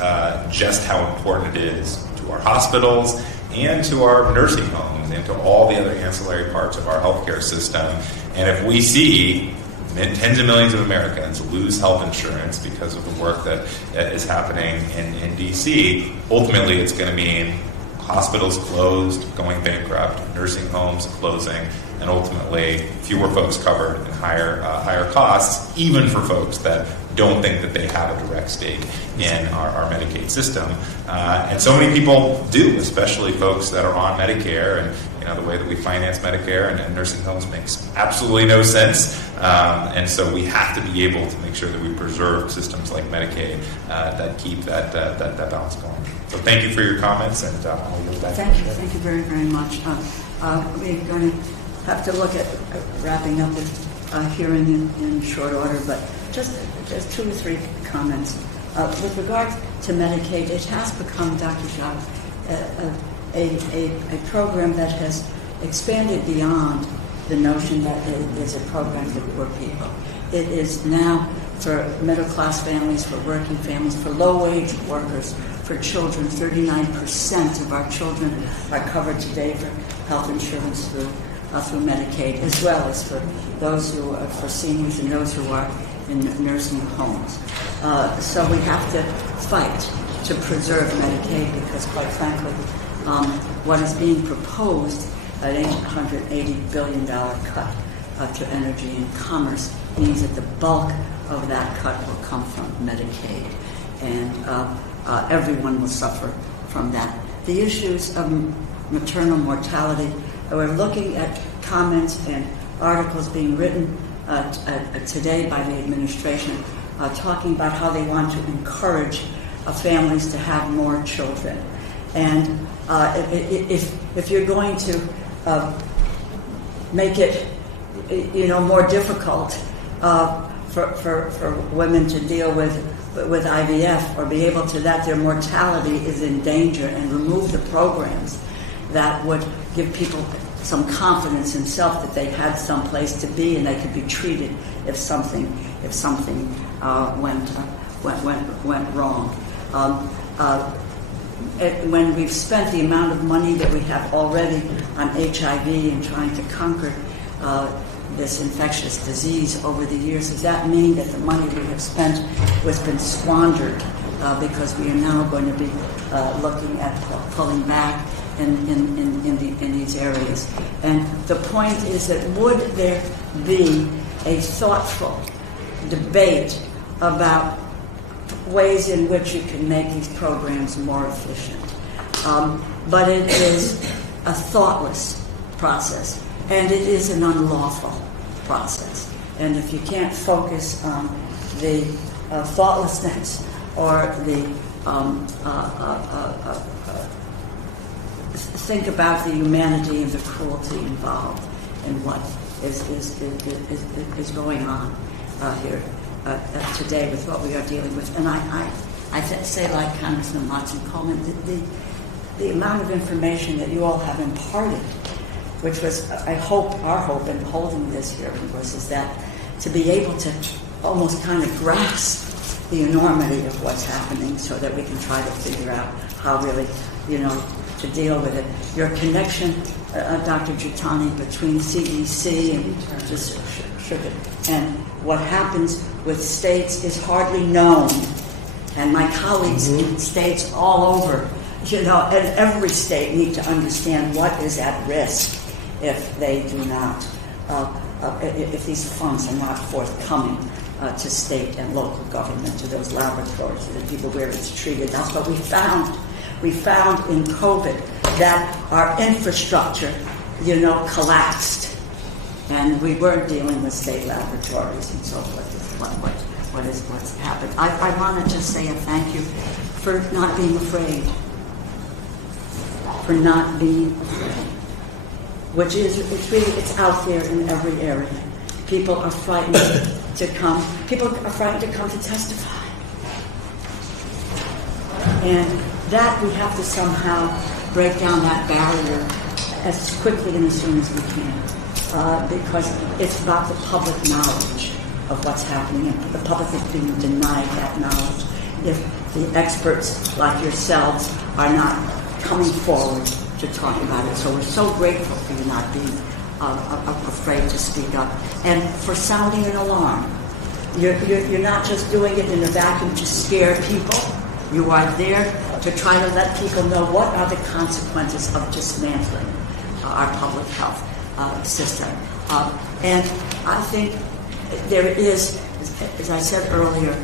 just how important it is to our hospitals and to our nursing homes and to all the other ancillary parts of our healthcare system. And if we see tens of millions of Americans lose health insurance because of the work that is happening in D.C., ultimately it's going to mean hospitals closed, going bankrupt, nursing homes closing, and ultimately fewer folks covered and higher costs, even for folks that don't think that they have a direct stake in our Medicaid system. And so many people do, especially folks that are on Medicare, and the way that we finance Medicare and nursing homes makes absolutely no sense. And so we have to be able to make sure that we preserve systems like Medicaid that keep that balance going. So thank you for your comments, and I'll yield back. Thank you very, very much. We're going to have to look at wrapping up the hearing in short order, but just 2 or 3 comments. With regard to Medicaid, it has become, Dr. Jha, a program that has expanded beyond the notion that it is a program for poor people. It is now for middle-class families, for working families, for low-wage workers, for children. 39% of our children are covered today for health insurance through Medicaid, as well as for those who are for seniors and those who are in nursing homes. So we have to fight to preserve Medicaid because, quite frankly, what is being proposed, an $880 billion cut to energy and commerce, means that the bulk of that cut will come from Medicaid, and everyone will suffer from that. The issues of maternal mortality, we're looking at comments and articles being written today by the administration talking about how they want to encourage families to have more children. And if you're going to make it, more difficult for women to deal with IVF or be able to, that their mortality is in danger, and remove the programs that would give people some confidence in self that they had some place to be and they could be treated if something went wrong. When we've spent the amount of money that we have already on HIV and trying to conquer this infectious disease over the years, does that mean that the money we have spent has been squandered because we are now going to be looking at pulling back in these areas? And the point is that would there be a thoughtful debate about ways in which you can make these programs more efficient? But it is a thoughtless process, and it is an unlawful process. And if you can't focus on the thoughtlessness or the think about the humanity and the cruelty involved in what is going on here today with what we are dealing with. And I say, like Congressman Watson Coleman, the amount of information that you all have imparted, which was, I hope, our hope in holding this hearing is that to be able to almost kind of grasp the enormity of what's happening so that we can try to figure out how really, to deal with it. Your connection, Dr. Juthani, between CDC and just Schuchat and what happens with states is hardly known. And my colleagues in states all over, and every state need to understand what is at risk if they do not, if these funds are not forthcoming to state and local government, to those laboratories, to the people where it's treated. That's what we found. We found in COVID that our infrastructure, collapsed, and we weren't dealing with state laboratories and so forth. What's happened? I want to just say a thank you for not being afraid. For not being afraid, it's out there in every area. People are frightened to come. People are frightened to come to testify, and that we have to somehow break down that barrier as quickly and as soon as we can, because it's about the public knowledge of what's happening, and the public is being denied that knowledge. If the experts like yourselves are not coming forward to talk about it. So we're so grateful for you not being afraid to speak up and for sounding an alarm. You're not just doing it in a vacuum to scare people. You are there to try to let people know what are the consequences of dismantling our public health system. And I think there is, as I said earlier,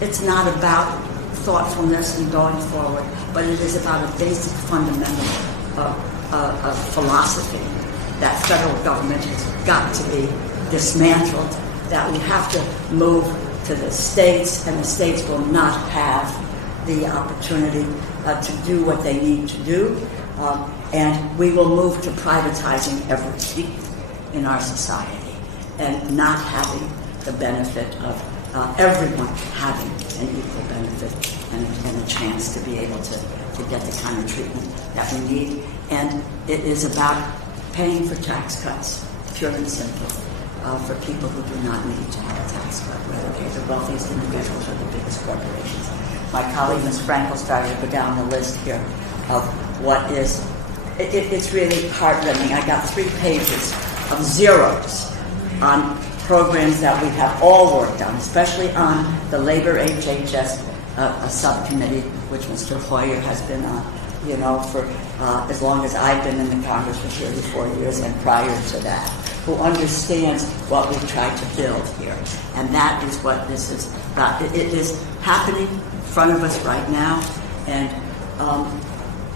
it's not about thoughtfulness and going forward, but it is about a basic fundamental philosophy that federal government has got to be dismantled, that we have to move to the states, and the states will not have the opportunity to do what they need to do. And we will move to privatizing everything in our society and not having the benefit of everyone having an equal benefit and a chance to be able to get the kind of treatment that we need. And it is about paying for tax cuts, pure and simple, for people who do not need to have a tax cut, whether they're the wealthiest individuals or the biggest corporations. My colleague, Ms. Frankel, started to go down the list here of what is, it's really heartrending. I got 3 pages of zeros on programs that we have all worked on, especially on the Labor HHS Subcommittee, which Mr. Hoyer has been on, for as long as I've been in the Congress, for 34 years, and prior to that, who understands what we've tried to build here. And that is what this is about. It is happening in front of us right now, and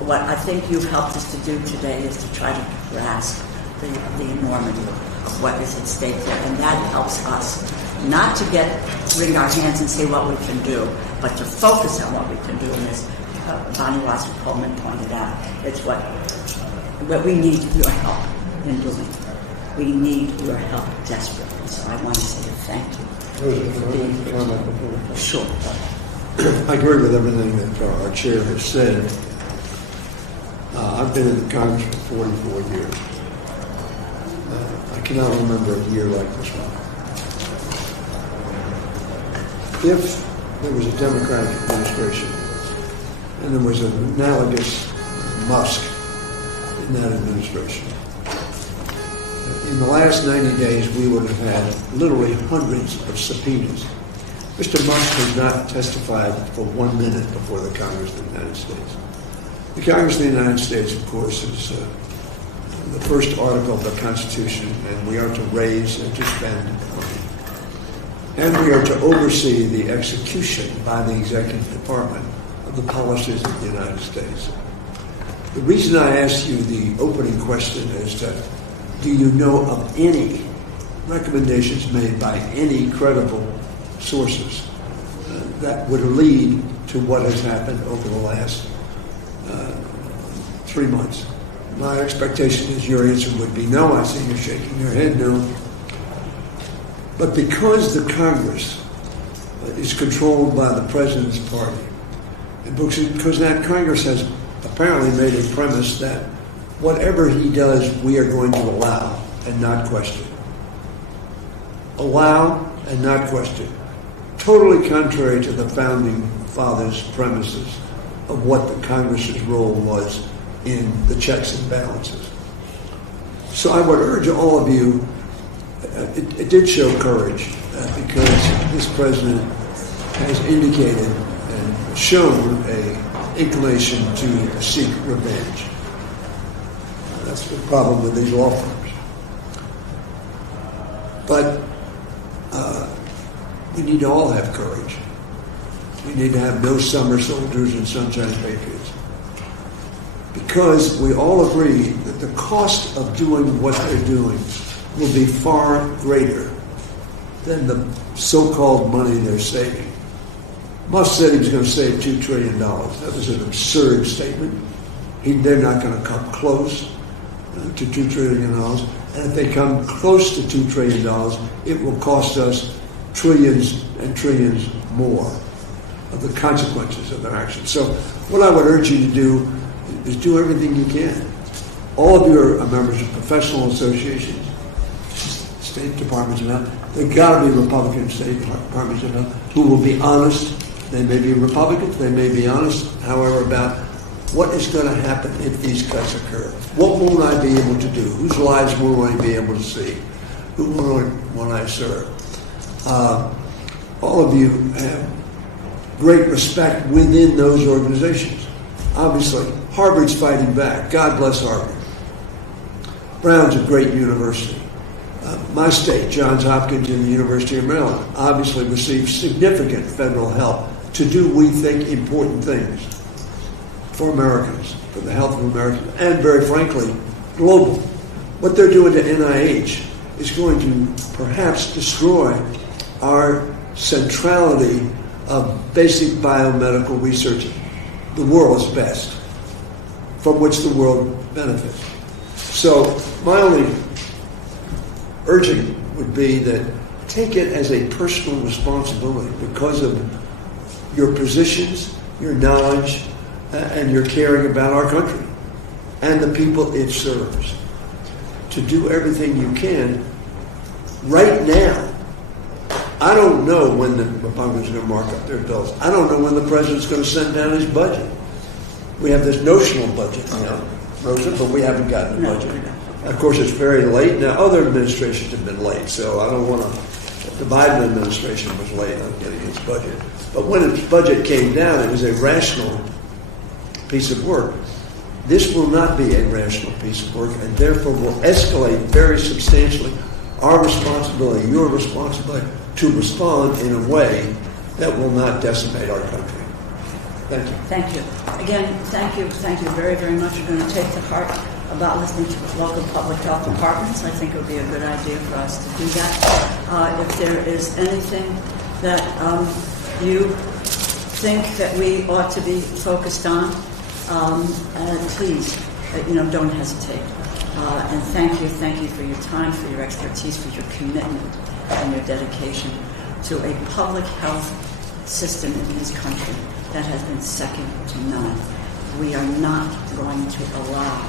what I think you've helped us to do today is to try to grasp the enormity of what is at stake there, and that helps us not to wring our hands and say what we can do, but to focus on what we can do. And as Bonnie Watson-Coleman pointed out, it's what we need your help in doing. We need your help desperately. So I want to say thank you for being here. Sure. I agree with everything that our chair has said. I've been in the Congress for 44 years. I cannot remember a year like this one. If there was a Democratic administration and there was an analogous Musk in that administration, in the last 90 days we would have had literally hundreds of subpoenas. Mr. Musk has not testified for 1 minute before the Congress of the United States. The Congress of the United States, of course, is the first article of the Constitution, and we are to raise and to spend money. And we are to oversee the execution by the Executive Department of the policies of the United States. The reason I asked you the opening question is that, do you know of any recommendations made by any credible sources that would lead to what has happened over the last 3 months? My expectation is your answer would be no. I see you shaking your head no. But because the Congress is controlled by the President's party, and because that Congress has apparently made a premise that whatever he does, we are going to allow and not question. Allow and not question. Totally contrary to the Founding Fathers' premises of what the Congress's role was in the checks and balances. So I would urge all of you, it did show courage because this president has indicated and shown an inclination to seek revenge. That's the problem with these law firms. But we need to all have courage. We need to have no summer soldiers and sunshine patriots. Because we all agree that the cost of doing what they're doing will be far greater than the so-called money they're saving. Musk said he was going to save $2 trillion. That was an absurd statement. They're not going to come close to $2 trillion. And if they come close to $2 trillion, it will cost us trillions and trillions more of the consequences of their actions. So what I would urge you to do is do everything you can. All of you are members of professional associations. state departments of health. There got to be Republican state departments of health who will be honest. They may be Republicans, they may be honest, however, about what is going to happen if these cuts occur. What won't I be able to do? Whose lives won't I be able to see? Who won't I serve? All of you have great respect within those organizations. Obviously, Harvard's fighting back. God bless Harvard. Brown's a great university. My state, Johns Hopkins and the University of Maryland, obviously receives significant federal help to do, we think, important things for Americans, for the health of Americans, and very frankly, global. What they're doing to NIH is going to perhaps destroy our centrality of basic biomedical research, the world's best, from which the world benefits. So my only urging would be that take it as a personal responsibility because of your positions, your knowledge, and your caring about our country and the people it serves. To do everything you can right now. I don't know when the Republicans are going to mark up their bills. I don't know when the president's going to send down his budget. We have this notional budget now, Rosa, but we haven't gotten the budget. Of course, it's very late. Now, other administrations have been late, so I don't want to... The Biden administration was late on getting its budget. But when its budget came down, it was a rational piece of work. This will not be a rational piece of work, and therefore will escalate very substantially our responsibility, your responsibility, to respond in a way that will not decimate our country. Thank you. Thank you. Again, thank you very, very much. We're going to take to heart about listening to local public health departments. I think it would be a good idea for us to do that. If there is anything that you think that we ought to be focused on, please, don't hesitate. And thank you for your time, for your expertise, for your commitment and your dedication to a public health system in this country that has been second to none. We are not going to allow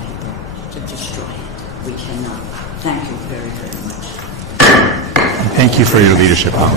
people to destroy it. We cannot. Thank you very, very much. Thank you for your leadership, Alice.